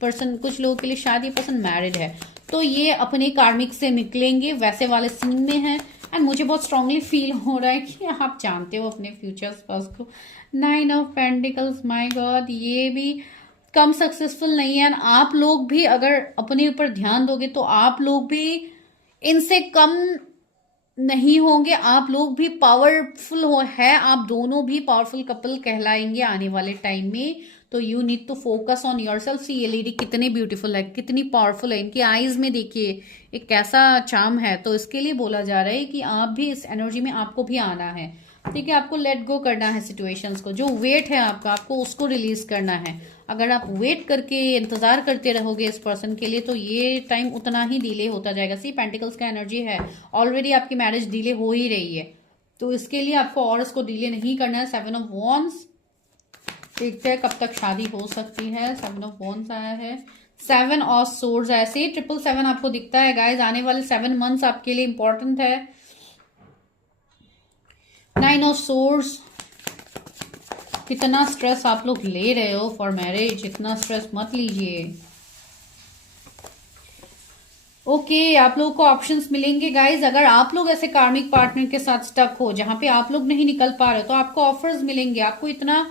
लोगों के लिए शायद ये पर्सन मैरिड है, तो ये अपने कार्मिक से निकलेंगे, वैसे वाले सीन में है। एंड मुझे बहुत स्ट्रांगली फील हो रहा है कि आप जानते हो अपने फ्यूचर स्पाउस को। 9 ऑफ पेंटिकल्स, माय गॉड, ये भी कम सक्सेसफुल नहीं है। आप लोग भी अगर अपने ऊपर ध्यान दोगे तो आप लोग भी इनसे कम नहीं होंगे, आप लोग भी पावरफुल है, आप दोनों भी पावरफुल कपल कहलाएंगे आने वाले टाइम में। तो you need to focus on yourself. See ये लेडी कितनी ब्यूटीफुल है, कितनी पावरफुल है, इनकी आईज में देखिए एक कैसा चार्म है। तो इसके लिए बोला जा रहा है कि आप भी इस एनर्जी में आपको भी आना है, ठीक है। आपको लेट गो करना है सिचुएशंस को, जो वेट है आपको उसको रिलीज करना है। अगर आप वेट करके इंतजार करते रहोगे इस पर्सन के लिए तो ये टाइम उतना ही डिले होता जाएगा। सी पेंटिकल्स का एनर्जी है, ऑलरेडी आपकी मैरिज डिले हो ही रही है, तो इसके लिए आपको और इसको डिले नहीं करना है। 7 ऑफ वॉन्स, देखते हैं कब तक शादी हो सकती है। 7 ऑफ वॉन्स आया है, 7 ऑफ सोर्ड्स, ऐसे 777 आपको दिखता है गाइज। आने वाले 7 मंथ्स आपके लिए इंपॉर्टेंट है। नाइन ऑफ सोर्स, कितना स्ट्रेस आप लोग ले रहे हो फॉर मैरिज, इतना स्ट्रेस मत लीजिए। ओके, आप लोगों को ऑप्शंस मिलेंगे गाइज। अगर आप लोग ऐसे कार्मिक पार्टनर के साथ स्टक हो जहां पे आप लोग नहीं निकल पा रहे हो, तो आपको ऑफर्स मिलेंगे। आपको इतना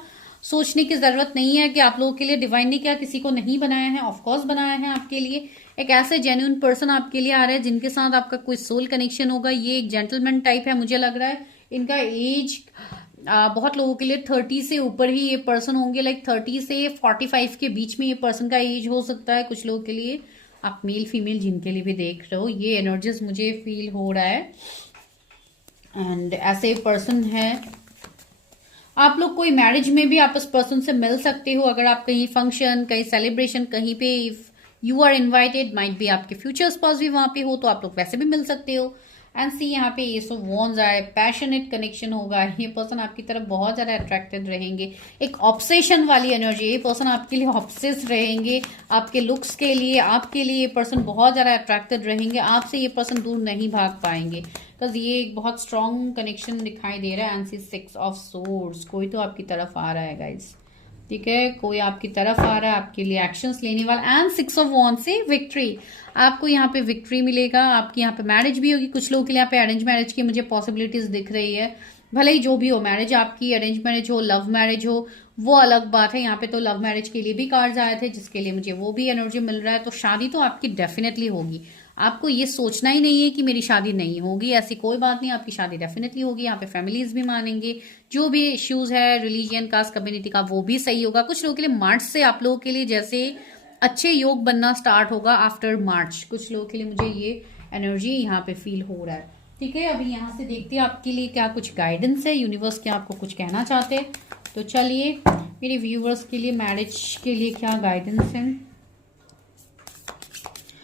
सोचने की जरूरत नहीं है कि आप लोगों के लिए डिवाइन ने क्या किसी को नहीं बनाया है। ऑफकोर्स बनाया है आपके लिए। एक ऐसे जेन्युइन पर्सन आपके लिए आ रहा है जिनके साथ आपका कोई सोल कनेक्शन होगा। ये एक जेंटलमैन टाइप है, मुझे लग रहा है। इनका एज बहुत लोगों के लिए 30 से ऊपर ही ये पर्सन होंगे। लाइक 30 से 45 के बीच में ये पर्सन का एज हो सकता है कुछ लोगों के लिए। आप मेल फीमेल जिनके लिए भी देख रहे हो, ये एनर्जीज मुझे फील हो रहा है। एंड ऐसे पर्सन है, आप लोग कोई मैरिज में भी आप इस पर्सन से मिल सकते हो। अगर आप कहीं फंक्शन, कहीं सेलिब्रेशन, कहीं पे if you are invited, might भी आपके फ्यूचर स्पाउस भी वहां पे हो, तो आप लोग वैसे भी मिल सकते हो। एंड सी यहाँ पे ये सो वॉन्स आए, पैशनेट कनेक्शन होगा। ये पर्सन आपकी तरफ बहुत ज्यादा अट्रैक्टेड रहेंगे। एक ऑब्सेशन वाली एनर्जी, ये पर्सन आपके लिए ऑब्सेस रहेंगे। आपके लुक्स के लिए, आपके लिए ये पर्सन बहुत ज्यादा अट्रैक्टेड रहेंगे। आपसे ये पर्सन दूर नहीं भाग पाएंगे, बिकॉज ये एक बहुत स्ट्रॉन्ग कनेक्शन दिखाई दे रहा है। एंड सी 6 ऑफ सोर्ड्स, कोई तो आपकी तरफ आ रहा है गाइज। ठीक है, कोई आपकी तरफ आ रहा है, आपके लिए एक्शंस लेने वाला। एंड 6 ऑफ वॉन्ड से विक्ट्री, आपको यहाँ पे विक्ट्री मिलेगा। आपकी यहाँ पे मैरिज भी होगी। कुछ लोगों के लिए यहाँ पे अरेंज मैरिज की मुझे पॉसिबिलिटीज दिख रही है। भले ही जो भी हो, मैरिज आपकी अरेंज मैरिज हो, लव मैरिज हो, वो अलग बात है। यहाँ पे तो लव मैरिज के लिए भी कार्ड्स आए थे, जिसके लिए मुझे वो भी एनर्जी मिल रहा है। तो शादी तो आपकी डेफिनेटली होगी। आपको ये सोचना ही नहीं है कि मेरी शादी नहीं होगी, ऐसी कोई बात नहीं। आपकी शादी डेफिनेटली होगी। यहाँ पे फैमिलीज भी मानेंगे। जो भी इश्यूज है रिलीजियन, कास्ट, कम्युनिटी का, वो भी सही होगा। कुछ लोगों के लिए मार्च से आप लोगों के लिए जैसे अच्छे योग बनना स्टार्ट होगा आफ्टर मार्च। कुछ लोगों के लिए मुझे ये एनर्जी यहाँ पे फील हो रहा है। ठीक है, अभी यहाँ से देखते हैं आपके लिए क्या कुछ गाइडेंस है, यूनिवर्स क्या आपको कुछ कहना चाहते हैं। तो चलिए, मेरे व्यूवर्स के लिए मैरिज के लिए क्या गाइडेंस है।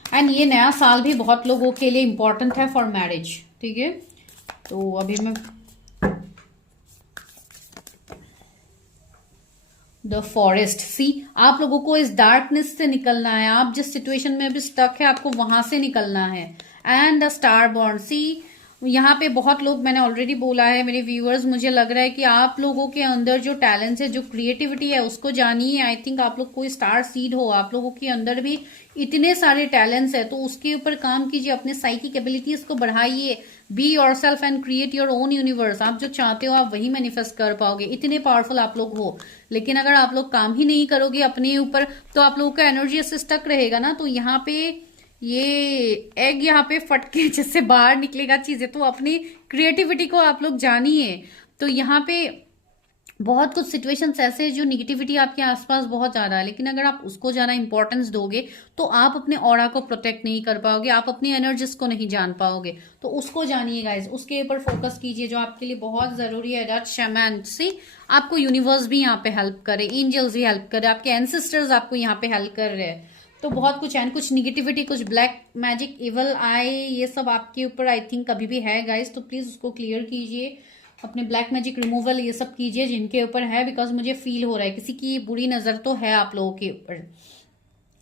एंड ये नया साल भी बहुत लोगों के लिए इंपॉर्टेंट है फॉर मैरिज। ठीक है, तो अभी मैं द फॉरेस्ट, सी आप लोगों को इस डार्कनेस से निकलना है। आप जिस सिचुएशन में अभी स्टक है, आपको वहां से निकलना है। एंड द स्टार बॉर्न, सी यहाँ पे बहुत लोग, मैंने ऑलरेडी बोला है मेरे व्यूअर्स, मुझे लग रहा है कि आप लोगों के अंदर जो टैलेंट्स है, जो क्रिएटिविटी है, उसको जानिए। आई थिंक आप लोग कोई स्टार सीड हो, आप लोगों के अंदर भी इतने सारे टैलेंट्स है, तो उसके ऊपर काम कीजिए। अपने साइकिक एबिलिटीज को बढ़ाइए। Be your self and create your own universe. आप जो चाहते हो आप वही मैनिफेस्ट कर पाओगे। इतने पावरफुल आप लोग हो। लेकिन अगर आप लोग काम ही नहीं करोगे अपने ऊपर, तो आप लोगों का एनर्जी ऐसे स्टक रहेगा ना। तो यहाँ पे ये एग यहाँ पे फट के जिससे बाहर निकलेगा चीजें। तो अपनी क्रिएटिविटी को आप लोग जानिए। तो यहाँ पे बहुत कुछ सिचुएशंस ऐसे हैं जो निगेटिविटी आपके आसपास बहुत ज्यादा है, लेकिन अगर आप उसको ज्यादा इंपॉर्टेंस दोगे तो आप अपने ऑरा को प्रोटेक्ट नहीं कर पाओगे, आप अपनी एनर्जीज को नहीं जान पाओगे। तो उसको जानिए गाइज, उसके ऊपर फोकस कीजिए जो आपके लिए बहुत जरूरी है। दैट शैमन से आपको यूनिवर्स भी यहाँ पे हेल्प करे, एंजल्स भी हेल्प करे, आपके एंसेस्टर्स आपको यहाँ पे हेल्प कर रहे हैं। तो बहुत कुछ है, कुछ निगेटिविटी, कुछ ब्लैक मैजिक, इवल आई, ये सब आपके ऊपर आई थिंक कभी भी है गाइज। तो प्लीज उसको क्लियर कीजिए, अपने ब्लैक मैजिक रिमूवल ये सब कीजिए जिनके ऊपर है। बिकॉज मुझे फील हो रहा है किसी की बुरी नजर तो है आप लोगों के ऊपर।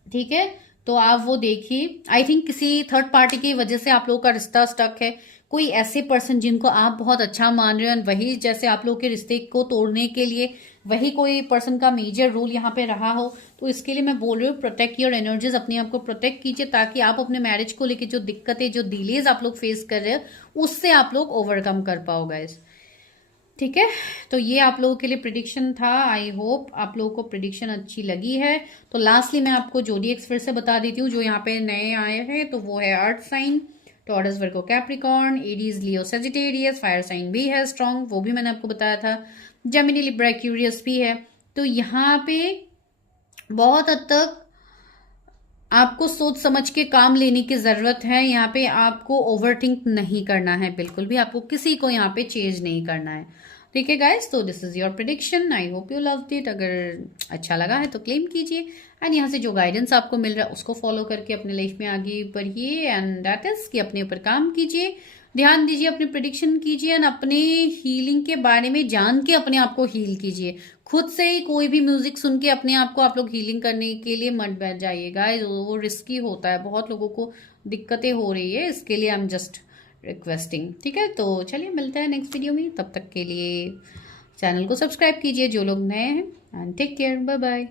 ठीक है, तो आप वो देखिए। आई थिंक किसी थर्ड पार्टी की वजह से आप लोगों का रिश्ता स्टक है। कोई ऐसे पर्सन जिनको आप बहुत अच्छा मान रहे हो, वही जैसे आप लोगों के रिश्ते को तोड़ने के लिए वही कोई पर्सन का मेजर रोल यहाँ पे रहा हो। तो इसके लिए मैं बोल रही हूँ, प्रोटेक्ट योर एनर्जीज, अपने आप को प्रोटेक्ट कीजिए, ताकि आप अपने मैरिज को लेकर जो दिक्कतें, जो डिलेज आप लोग फेस कर रहे हो, उससे आप लोग ओवरकम कर पाओ गाइस। ठीक है, तो ये आप लोगों के लिए प्रिडिक्शन था। आई होप आप लोगों को प्रिडिक्शन अच्छी लगी है। तो लास्टली मैं आपको जोडिएक्स फिर से बता देती हूँ जो यहाँ पे नए आए हैं। तो वो है अर्थ साइन, टॉरस, वर्गो, कैप्रिकॉर्न, एरीज, लियो, सेजिटेरियस, फायर साइन भी है स्ट्रॉन्ग, वो भी मैंने आपको बताया था। जेमिनी, लिब्रा, एक्यूरियस भी है। तो यहाँ पे बहुत हद तक आपको सोच समझ के काम लेने की जरूरत है। यहाँ पे आपको ओवरथिंक नहीं करना है बिल्कुल भी, आपको किसी को यहाँ पे चेंज नहीं करना है। ठीक है गाइस, तो this is your prediction. I hope you loved it. अगर अच्छा लगा है तो क्लेम कीजिए। एंड यहाँ से जो गाइडेंस आपको मिल रहा है उसको फॉलो करके अपने लाइफ में आगे बढ़िए। एंड दैट इज कि अपने ऊपर काम कीजिए, ध्यान दीजिए, अपनी प्रिडिक्शन कीजिए, एंड अपने हीलिंग के बारे में जान के अपने आप को हील कीजिए। खुद से ही कोई भी म्यूजिक सुन के अपने आप को आप लोग हीलिंग करने के लिए मत बैठ जाइएगा, वो रिस्की होता है। बहुत लोगों को दिक्कतें हो रही है, इसके लिए आई एम जस्ट रिक्वेस्टिंग। ठीक है, तो चलिए मिलते हैं नेक्स्ट वीडियो में। तब तक के लिए चैनल को सब्सक्राइब कीजिए जो लोग नए हैं, and take care, bye bye.